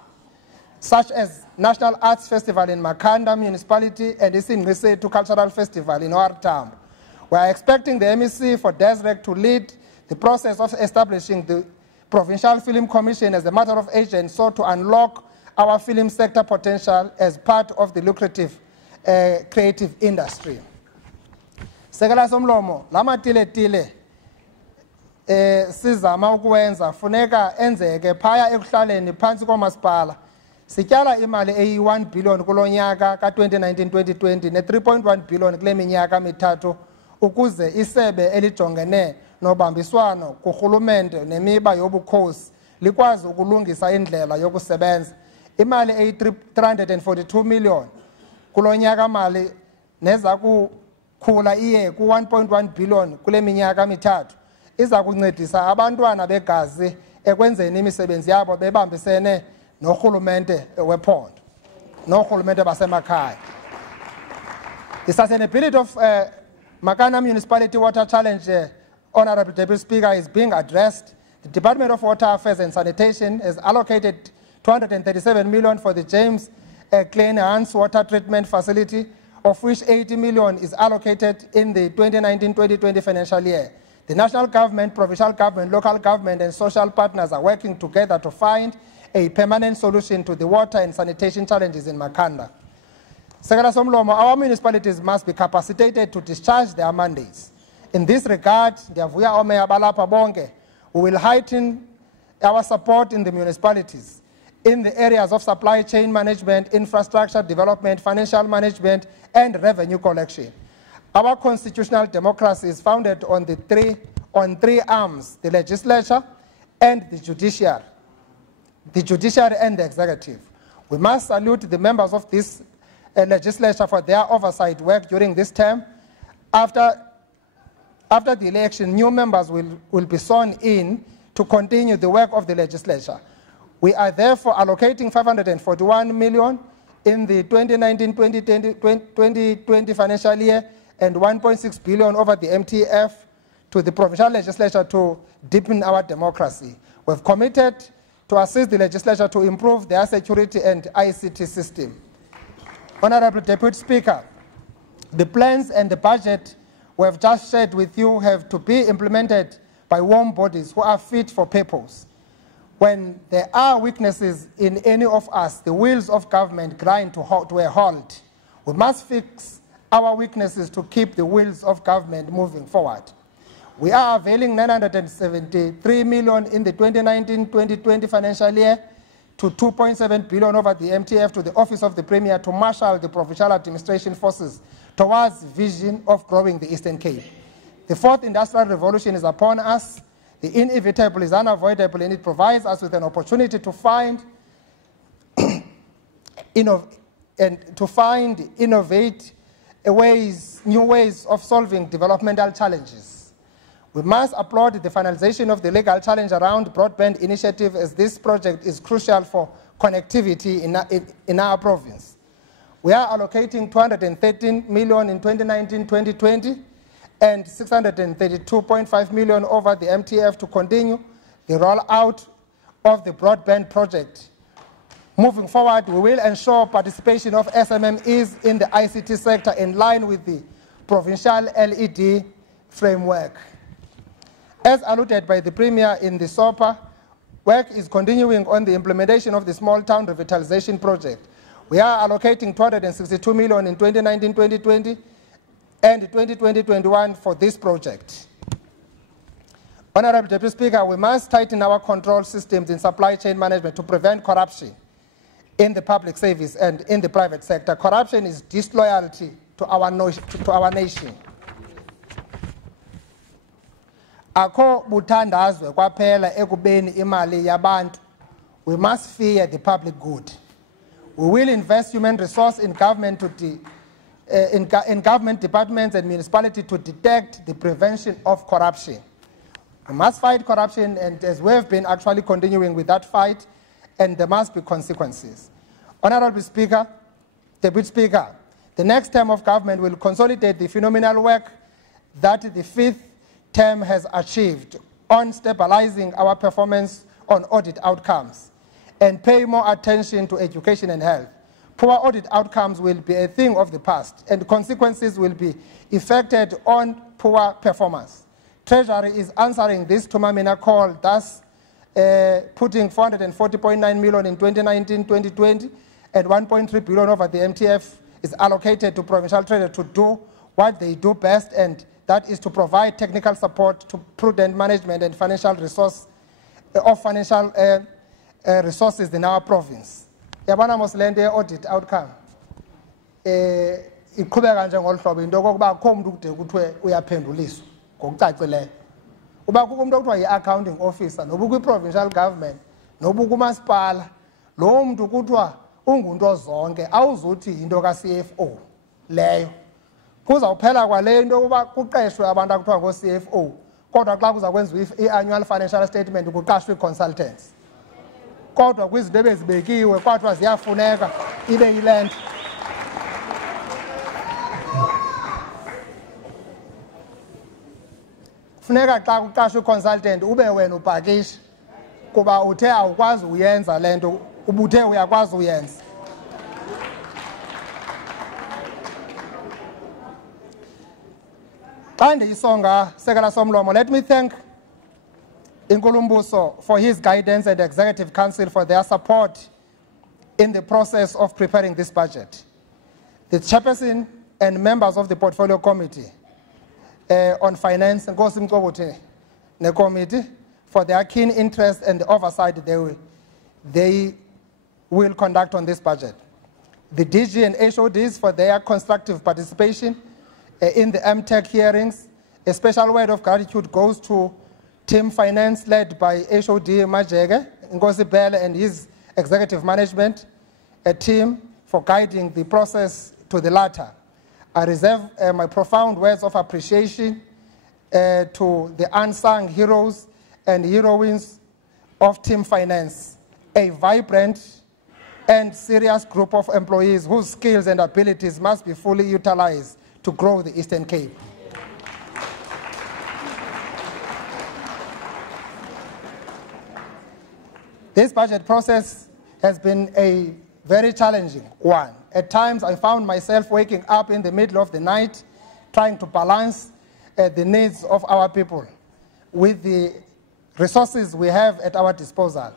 such as National Arts Festival in Makanda Municipality and Isingqisethu Cultural Festival in OR Tambo. We are expecting the MEC for DESREC to lead the process of establishing the Provincial Film Commission as a matter of urgency, so to unlock our film sector potential as part of the lucrative creative industry. Sekela Somlomo, lama tile sizama ukwenza funeka enzeke phaya ekuhlaleni phantsi komasipala. Sityala imali eyi-1 billion kulo nyaka ka-2019-2020 ne-3.1 billion kule minyaka mithathu ukuze isebe elijongene nobambiswano kurhulumente nemiba yobukhosi likwazi ukulungisa indlela yokusebenza. Imali eyi-342 million kulo nyaka mali neza kukhula iye ku-1.1 billion kule minyaka mithathu iza kuncedisa abantwana begazi ekwenzeni imisebenzi yabo bebambisene norhulumente wephondo norhulumente basemakhaya. The sustainability of Makana Municipality Water Challenge, Honorable Deputy Speaker, is being addressed. The Department of Water Affairs and Sanitation has allocated 237 million for the James Clean Hans Water Treatment Facility. of which 80 million is allocated in the 2019-2020 financial year. The national government, provincial government, local government, and social partners are working together to find a permanent solution to the water and sanitation challenges in Makhanda. Sekela Somlomo, our municipalities must be capacitated to discharge their mandates. In this regard, ndiyavuya omeya balapha bonke, we will heighten our support in the municipalities in the areas of supply chain management, infrastructure development, financial management, and revenue collection. Our constitutional democracy is founded on three arms: the legislature and the judiciary and the executive. We must salute the members of this legislature for their oversight work during this term. After the election, new members will be sworn in to continue the work of the legislature. We are therefore allocating 541 million in the 2019-2020 financial year and 1.6 billion over the MTF to the provincial legislature to deepen our democracy. We've committed to assist the legislature to improve their security and ICT system. Honorable Deputy Speaker, the plans and the budget we have just shared with you have to be implemented by warm bodies who are fit for purpose. When there are weaknesses in any of us, the wheels of government grind to a halt. We must fix our weaknesses to keep the wheels of government moving forward. We are availing 973 million in the 2019-2020 financial year to 2.7 billion over the MTF to the Office of the Premier to marshal the provincial administration forces towards the vision of growing the Eastern Cape. The fourth industrial revolution is upon us. The inevitable is unavoidable, and it provides us with an opportunity to find innovate new ways of solving developmental challenges. We must applaud the finalization of the legal challenge around broadband initiative, as this project is crucial for connectivity in our province. We are allocating 213 million in 2019-2020 and 632.5 million over the MTF to continue the rollout of the broadband project. Moving forward, we will ensure participation of SMMEs in the ICT sector in line with the provincial LED framework. As alluded by the Premier in the SOPA, work is continuing on the implementation of the Small Town Revitalization Project. We are allocating 262 million in 2019-2020 and 2020-21 for this project. Honorable Deputy Speaker, we must tighten our control systems in supply chain management to prevent corruption in the public service and in the private sector. Corruption is disloyalty to our nation. Akho buthandazwe kwaphela ekubeni imali yabantu. We must fear the public good. We will invest human resource in government in government departments and municipalities to detect the prevention of corruption. We must fight corruption, and as we have been actually continuing with that fight, and there must be consequences. Honorable Speaker, Deputy Speaker, the next term of government will consolidate the phenomenal work that the fifth term has achieved on stabilizing our performance on audit outcomes and pay more attention to education and health. Poor audit outcomes will be a thing of the past, and consequences will be effected on poor performance. Treasury is answering this Tumamina call, thus putting 440.9 million in 2019-2020 and 1.3 billion over the MTF is allocated to provincial treasury to do what they do best, and that is to provide technical support to prudent management and financial resources in our province. Yabana moslende audit outcome iqhubeka nje ngolhlobo into kokuba akho umuntu kude kuthiwe uyaphenduliswa ngokucacileyo. Uba kukho umuntu okuthiwa yi-accounting officer noba kwi-provincial government noba kumasipala, lo muntu kuthiwa ungunto zonke, awuzuthi yinto ka-CFO leyo. Kuzawuphela kwaleyo into yokuba kuqeshwe abantu akuthiwa ngoo-CFO, kodwa xa kuza kwenziwa i-annual financial statement kuqashwe ii-consultants. Kodwa kwizinto ebezibekiwe kwathiwa ziyafuneka ibe yile nto. Funeka xa kuqashwe i-consultant ube wena upakisha kuba uthe awukwazi uyenza le nto ubuthe uyakwazi uyenza. Let me thank Inkulumbuso for his guidance and Executive Council for their support in the process of preparing this budget. The chairperson and members of the Portfolio Committee on Finance and Nkosi Mkobothi ne committee for their keen interest and the oversight they will conduct on this budget. The DG and HODs for their constructive participation in the MTech hearings. A special word of gratitude goes to Team Finance led by HOD Majege, Nkosi Bele and his executive management, a team for guiding the process to the latter. I reserve my profound words of appreciation to the unsung heroes and heroines of Team Finance, a vibrant and serious group of employees whose skills and abilities must be fully utilized to grow the Eastern Cape. This budget process has been a very challenging one. At times, I found myself waking up in the middle of the night trying to balance the needs of our people with the resources we have at our disposal.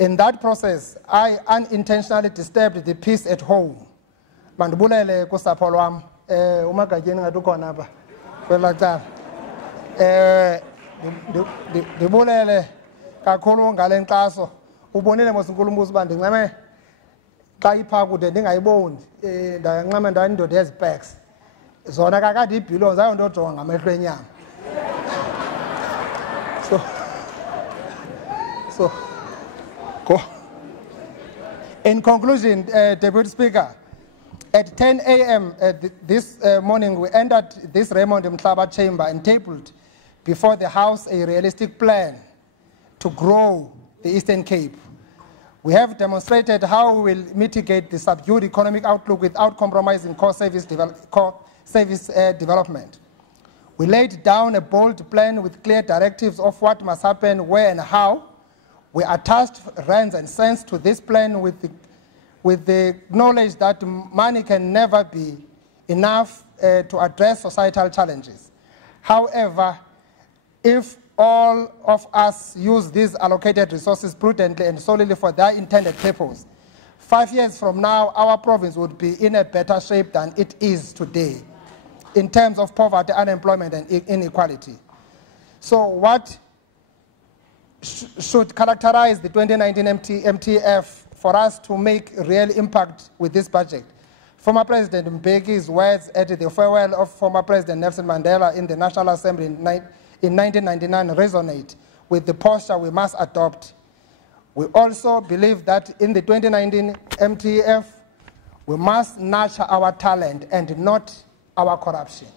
In that process, I unintentionally disturbed the peace at home. Mandibulele kusapho lwam uMagajeni ngathi ukhona apha kwelacala ndibulele kakhulu ngale nkxaso ubonile mos uNkulunkulu uba ndincame xa ipha kude ndingayiboni ndancame ndindoda ezipeks zona kakade ibhilons ayonto ojonga ngamehlo enyama so go. In conclusion, Deputy Speaker, at 10 a.m. This morning, we entered this Raymond Mhlaba chamber and tabled before the House a realistic plan to grow the Eastern Cape. We have demonstrated how we will mitigate the subdued economic outlook without compromising core service development. We laid down a bold plan with clear directives of what must happen, where and how. We attached rands and cents to this plan with the knowledge that money can never be enough to address societal challenges. However, if all of us use these allocated resources prudently and solely for their intended purpose, 5 years from now, our province would be in a better shape than it is today in terms of poverty, unemployment, and inequality. So what should characterize the 2019 MTF for us to make real impact with this budget? Former President Mbeki's words at the farewell of former President Nelson Mandela in the National Assembly in 1999 resonate with the posture we must adopt. We also believe that in the 2019 MTF, we must nurture our talent and not our corruption.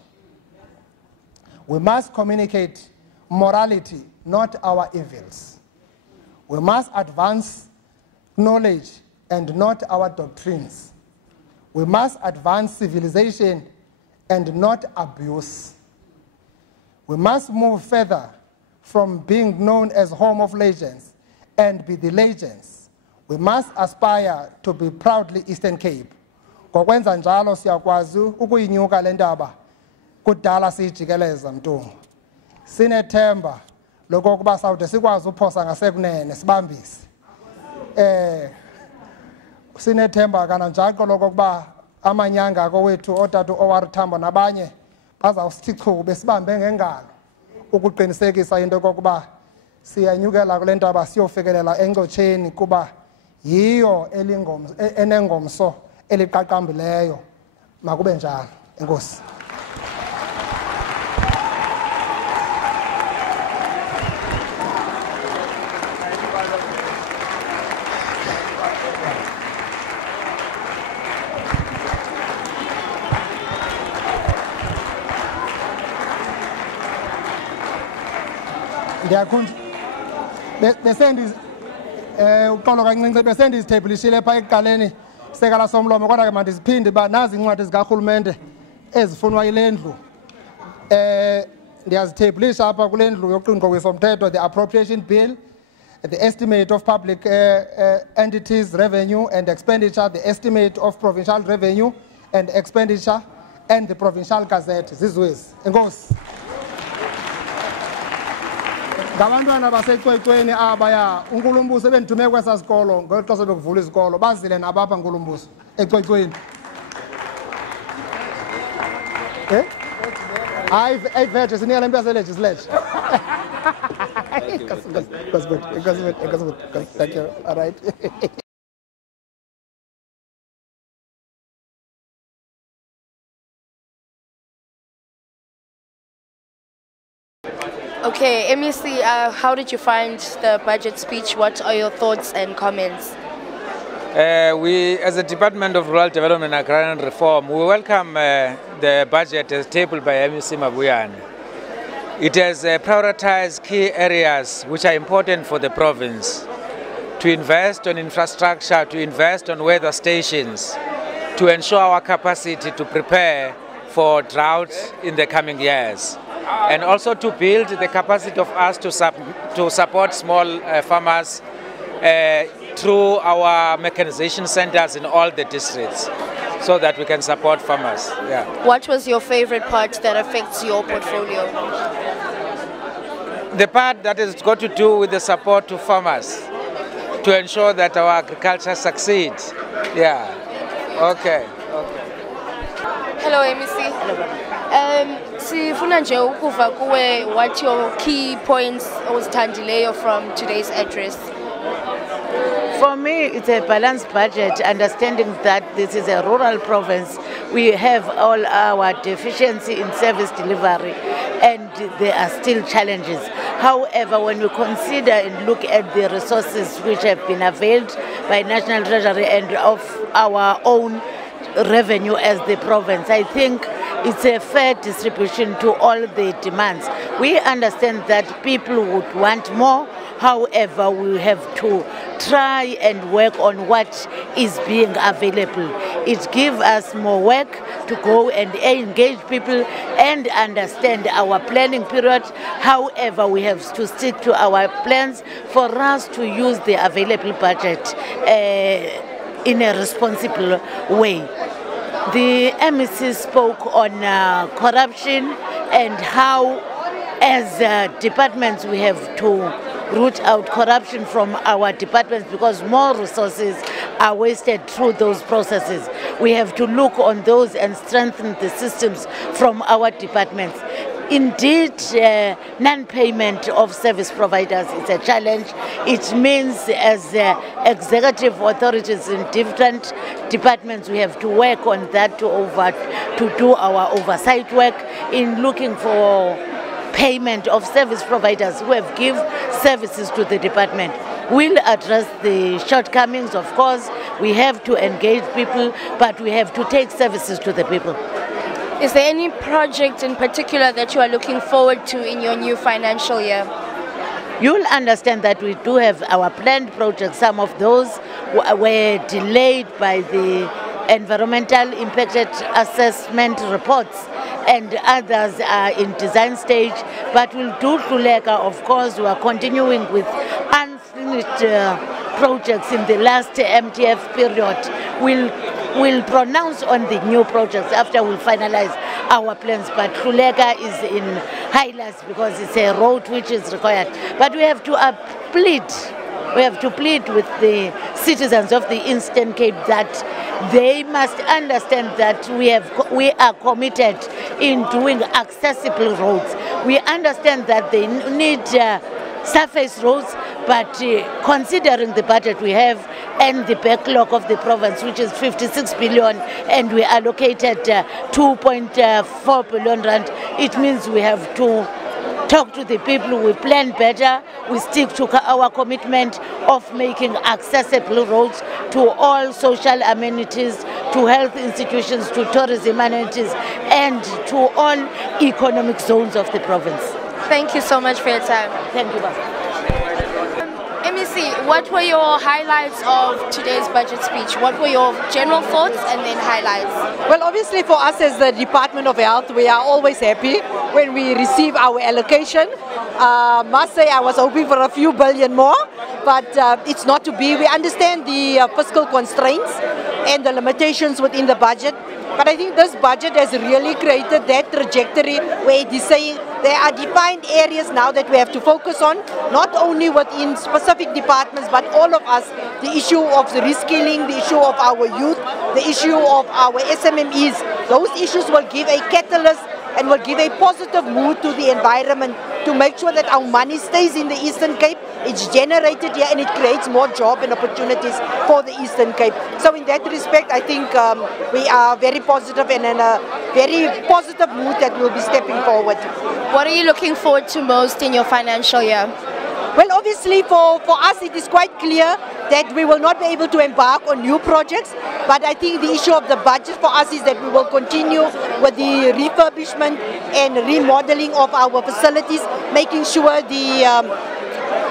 We must communicate morality, not our evils. We must advance knowledge and not our doctrines. We must advance civilization and not abuse. We must move further from being known as home of legends and be the legends. We must aspire to be proudly Eastern Cape. Ngokwenza njalo siyakwazi ukuyinyuka le ndaba kudala siyijikeleza mntungu. Sinethemba lokokuba sawude sikwazi uphosa ngasekunene sibambise. Sinethemba kananjalo lokokuba amanyanga akowethu otata owarithamba nabanye bazawusithi besibambe ngengalo ukuqinisekisa into kokuba siyanyukela kule ndaba siyofikelela encotsheni kuba yiyo enengomso eliqaqambileyo makube njalo. Enkosi. Ndiyakhunja uqolo kancinci besendizithebulishile phaa ekuqaleni sekala somlomo kodwa ke mandiziphinde uba nazi incwadi zikarhulumente ezifunwa yile ndlu. Ndiyazithebhulisha apha kule ndlu yoqingqowiso-mthetho, the appropriation bill, the estimate of public entities revenue and expenditure, the estimate of provincial revenue and expenditure, and the Provincial Gazette. Zizwezi. Enkosi. Ngabantwana basecwecweni abaya uNkulumbuso ebendithume kwesa sikolo ngexesha bekuvula izikolo bazile nabapha uNkulumbuso ecwecweni. Hayi vete sinika le mpiyase legislature. Thank you. All right. Okay, MEC, how did you find the budget speech? What are your thoughts and comments? We, as a Department of Rural Development and Agrarian Reform, we welcome the budget as tabled by MEC Mabuyane. It has prioritized key areas which are important for the province, to invest on infrastructure, to invest on weather stations, to ensure our capacity to prepare for drought in the coming years, and also to build the capacity of us to support small farmers through our mechanization centers in all the districts, so that we can support farmers. Yeah. What was your favorite part that affects your portfolio? The part that has got to do with the support to farmers, to ensure that our agriculture succeeds. Yeah. Okay. Hello, MEC. Sifuna nje ukuva kuwe what your key points ozithandileyo from today's address. For me, it's a balanced budget, understanding that this is a rural province. We have all our deficiency in service delivery, and there are still challenges. However, when we consider and look at the resources which have been availed by National Treasury and of our own revenue as the province, I think it's a fair distribution to all the demands. We understand that people would want more. However, we have to try and work on what is being available. It gives us more work to go and engage people and understand our planning period. However, we have to stick to our plans for us to use the available budget in a responsible way. The MEC spoke on corruption and how, as departments, we have to root out corruption from our departments because more resources are wasted through those processes. We have to look on those and strengthen the systems from our departments. Indeed, non-payment of service providers is a challenge. It means as executive authorities in different departments, we have to work on that to do our oversight work in looking for payment of service providers who have given services to the department. We'll address the shortcomings, of course. We have to engage people, but we have to take services to the people. Is there any project in particular that you are looking forward to in your new financial year? You'll understand that we do have our planned projects. Some of those were delayed by the environmental impact assessment reports, and others are in design stage. But we'll do Kulega, of course. We are continuing with unfinished projects in the last MTF period. We'll pronounce on the new projects after we finalize our plans. But Kulega is in highlights because it's a road which is required. But we have to plead. We have to plead with the citizens of the Eastern Cape that they must understand that we are committed in doing accessible roads. We understand that they need surface roads, but considering the budget we have and the backlog of the province, which is 56 billion, and we allocated 2.4 billion rand, it means we have to talk to the people, we plan better, we stick to our commitment of making accessible roads to all social amenities, to health institutions, to tourism amenities, and to all economic zones of the province. Thank you so much for your time. Thank you, Baba. MEC, what were your highlights of today's budget speech? What were your general thoughts and then highlights? Well, obviously for us as the Department of Health, we are always happy when we receive our allocation. Must say I was hoping for a few billion more, but it's not to be. We understand the fiscal constraints and the limitations within the budget, but I think this budget has really created that trajectory where it is saying there are defined areas now that we have to focus on, not only within specific departments, but all of us. The issue of the reskilling, the issue of our youth, the issue of our SMMEs, those issues will give a catalyst and will give a positive mood to the environment to make sure that our money stays in the Eastern Cape, it's generated here and it creates more job and opportunities for the Eastern Cape. So in that respect, I think we are very positive and in a very positive mood that we'll be stepping forward. What are you looking forward to most in your financial year? Well, obviously for us it is quite clear that we will not be able to embark on new projects, but I think the issue of the budget for us is that we will continue with the refurbishment and remodeling of our facilities, making sure the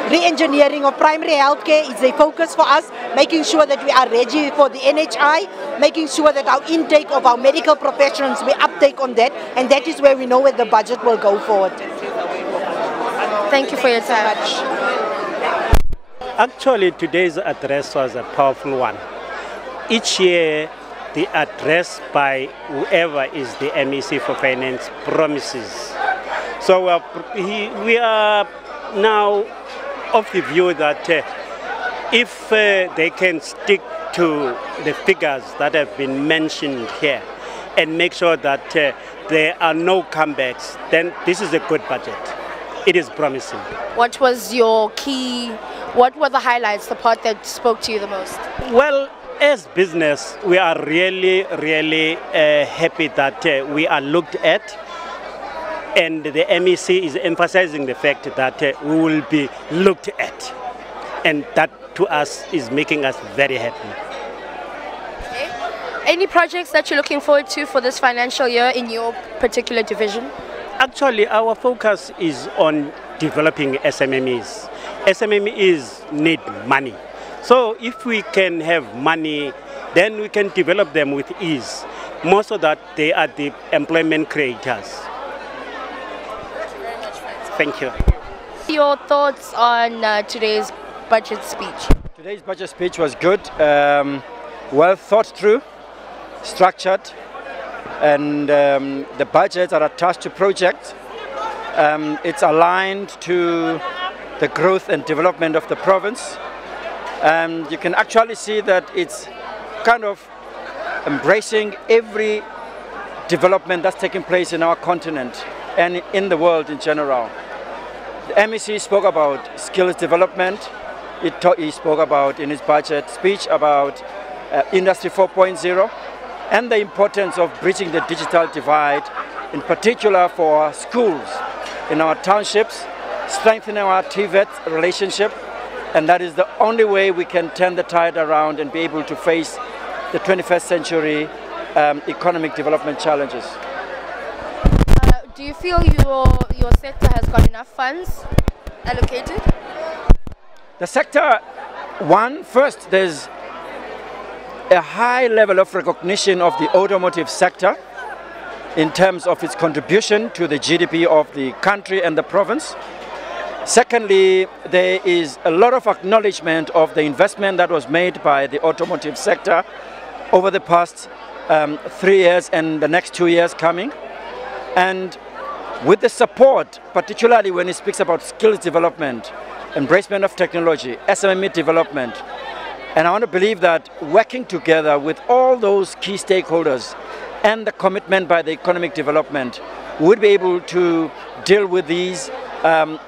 re-engineering of primary healthcare is a focus for us, making sure that we are ready for the NHI, making sure that our intake of our medical professionals, we uptake on that, and that is where we know where the budget will go forward. Thank you for your time. Actually, today's address was a powerful one. Each year, the address by whoever is the MEC for Finance promises. So we are now of the view that if they can stick to the figures that have been mentioned here and make sure that there are no comebacks, then this is a good budget. It is promising. What were the highlights, the part that spoke to you the most? Well, as business, we are really happy that we are looked at, and the MEC is emphasizing the fact that we will be looked at, and that to us is making us very happy. Okay. Any projects that you're looking forward to for this financial year in your particular division? Actually, our focus is on developing SMMEs. SMMEs need money. So if we can have money, then we can develop them with ease. Most of that, they are the employment creators. Thank you. Your thoughts on today's budget speech? Today's budget speech was good, well thought through, structured, and the budgets are attached to projects. It's aligned to the growth and development of the province. You can actually see that it's kind of embracing every development that's taking place in our continent and in the world in general. The MEC spoke about skills development. He spoke about in his budget speech about Industry 4.0 and the importance of bridging the digital divide, in particular for schools in our townships, strengthening our TVET relationship, and that is the only way we can turn the tide around and be able to face the 21st century economic development challenges. Do you feel your sector has got enough funds allocated? The sector, first, there's a high level of recognition of the automotive sector in terms of its contribution to the GDP of the country and the province. Secondly, there is a lot of acknowledgement of the investment that was made by the automotive sector over the past 3 years and the next 2 years coming. And with the support, particularly when it speaks about skills development, embracement of technology, SME development, and I want to believe that working together with all those key stakeholders and the commitment by the economic development, we would be able to deal with these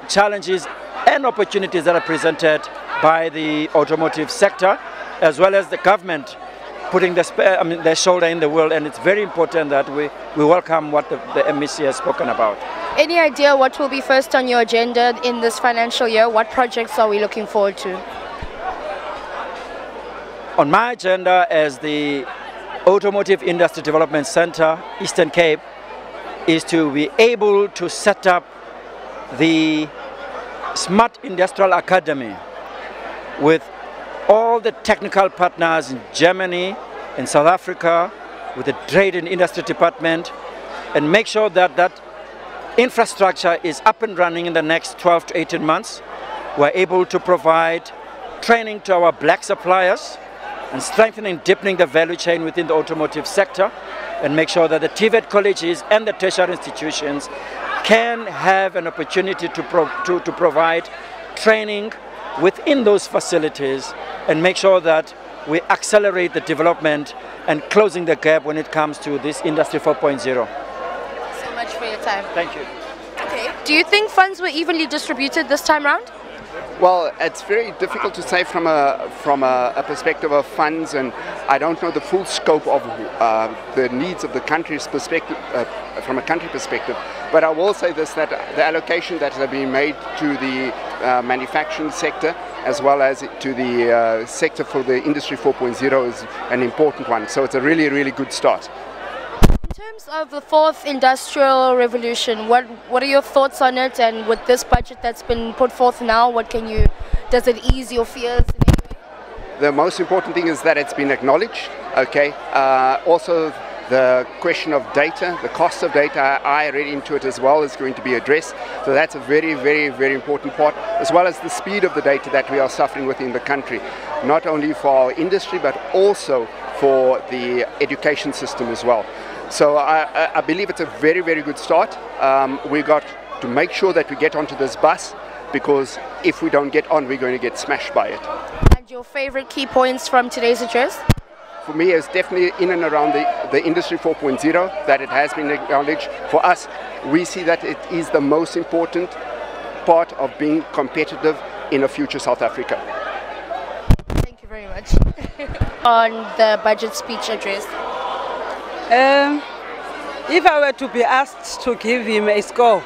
challenges and opportunities that are presented by the automotive sector, as well as the government putting their shoulder in the world. And it's very important that we welcome what the MEC has spoken about. Any idea what will be first on your agenda in this financial year? What projects are we looking forward to? On my agenda as the Automotive Industry Development Center, Eastern Cape, is to be able to set up the Smart Industrial Academy with all the technical partners in Germany, in South Africa, with the Trade and Industry Department, and make sure that that infrastructure is up and running in the next 12 to 18 months. We're able to provide training to our black suppliers, and strengthening, deepening the value chain within the automotive sector, and make sure that the TVET colleges and the tertiary institutions can have an opportunity to provide training within those facilities, and make sure that we accelerate the development and closing the gap when it comes to this Industry 4.0. So much for your time. Thank you. Okay. Do you think funds were evenly distributed this time round? Well, it's very difficult to say from a perspective of funds, and I don't know the full scope of the needs of the country's perspective, from a country perspective. But I will say this, that the allocation that has been made to the manufacturing sector, as well as to the sector for the Industry 4.0, is an important one. So it's a really, really good start. In terms of the fourth industrial revolution, what are your thoughts on it? And with this budget that's been put forth now, does it ease your fears in any way? The most important thing is that it's been acknowledged. Okay. Also, the question of data, the cost of data, I read into it as well, is going to be addressed. So that's a very, very, very important part, as well as the speed of the data that we are suffering within the country, not only for our industry, but also for the education system as well. So I believe it's a very, very good start. We got to make sure that we get onto this bus, because if we don't get on, we're going to get smashed by it. And your favorite key points from today's address? For me, it's definitely in and around the Industry 4.0, that it has been acknowledged. For us, we see that it is the most important part of being competitive in a future South Africa. Thank you very much. On the budget speech address. If I were to be asked to give him a score,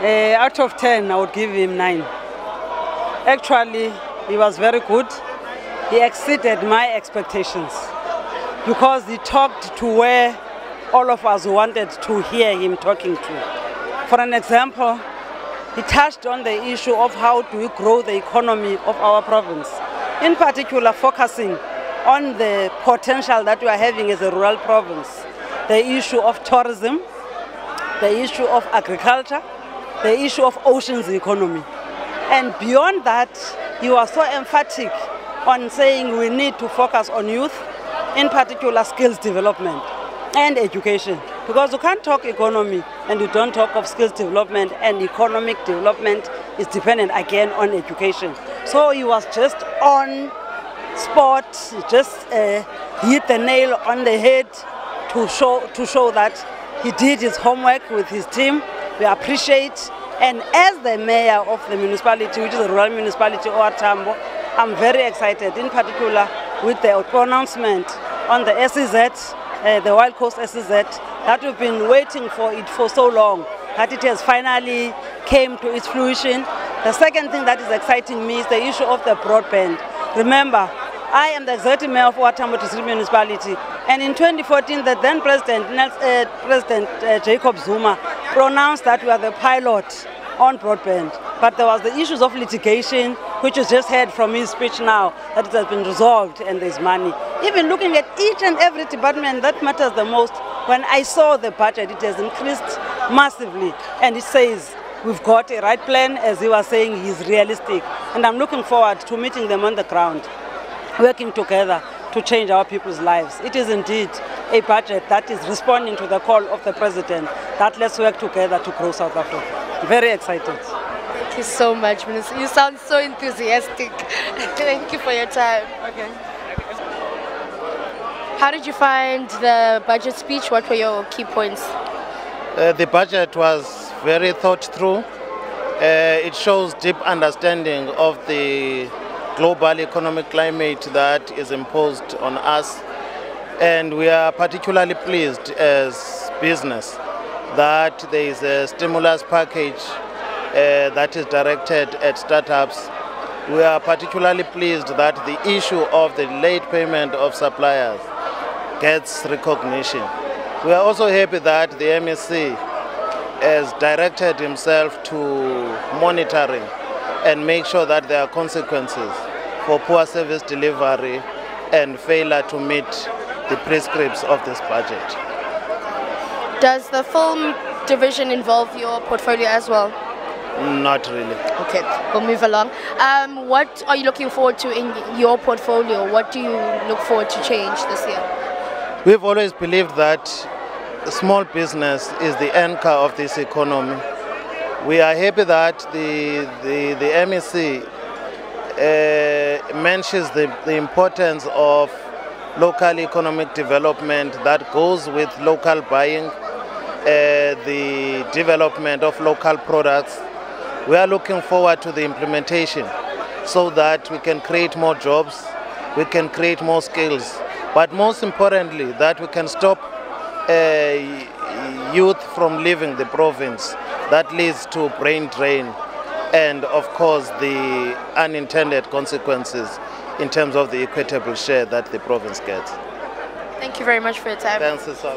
out of 10, I would give him 9. Actually, he was very good. He exceeded my expectations, because he talked to where all of us wanted to hear him talking to. For an example, he touched on the issue of how do we grow the economy of our province, in particular focusing on the potential that we are having as a rural province, the issue of tourism, the issue of agriculture, the issue of oceans economy. And beyond that, he was so emphatic on saying we need to focus on youth, in particular skills development and education. Because you can't talk economy and you don't talk of skills development, and economic development is dependent again on education. So he was just on spot, just hit the nail on the head to show that he did his homework with his team. We appreciate. And as the mayor of the municipality, which is a rural municipality, OR Tambo, I'm very excited, in particular with the pronouncement on the SEZ, the Wild Coast SEZ, that we've been waiting for it for so long, that it has finally came to its fruition. The second thing that is exciting me is the issue of the broadband. Remember, I am the executive mayor of OR Tambo District Municipality, and in 2014, the then President Jacob Zuma pronounced that we are the pilot on broadband. But there was the issues of litigation, which you just heard from his speech now, that it has been resolved and there's money. Even looking at each and every department that matters the most, when I saw the budget, it has increased massively, and it says we've got a right plan, as he was saying, he's realistic. And I'm looking forward to meeting them on the ground, working together to change our people's lives. It is indeed a budget that is responding to the call of the President, that let's work together to grow South Africa. Very excited. Thank you so much, Minister. You sound so enthusiastic. Thank you for your time. Okay. How did you find the budget speech? What were your key points? The budget was very thought through. It shows deep understanding of the global economic climate that is imposed on us. And we are particularly pleased as business that there is a stimulus package that is directed at startups. We are particularly pleased that the issue of the late payment of suppliers gets recognition. We are also happy that the MEC has directed himself to monitoring and make sure that there are consequences for poor service delivery and failure to meet the prescripts of this budget. Does the film division involve your portfolio as well? Not really. Okay, we'll move along. What are you looking forward to in your portfolio? What do you look forward to change this year? We've always believed that small business is the anchor of this economy. We are happy that the MEC mentions the importance of local economic development that goes with local buying, the development of local products. We are looking forward to the implementation so that we can create more jobs, we can create more skills, but most importantly that we can stop youth from leaving the province. That leads to brain drain and of course the unintended consequences in terms of the equitable share that the province gets. Thank you very much for your time. Thanks, sir.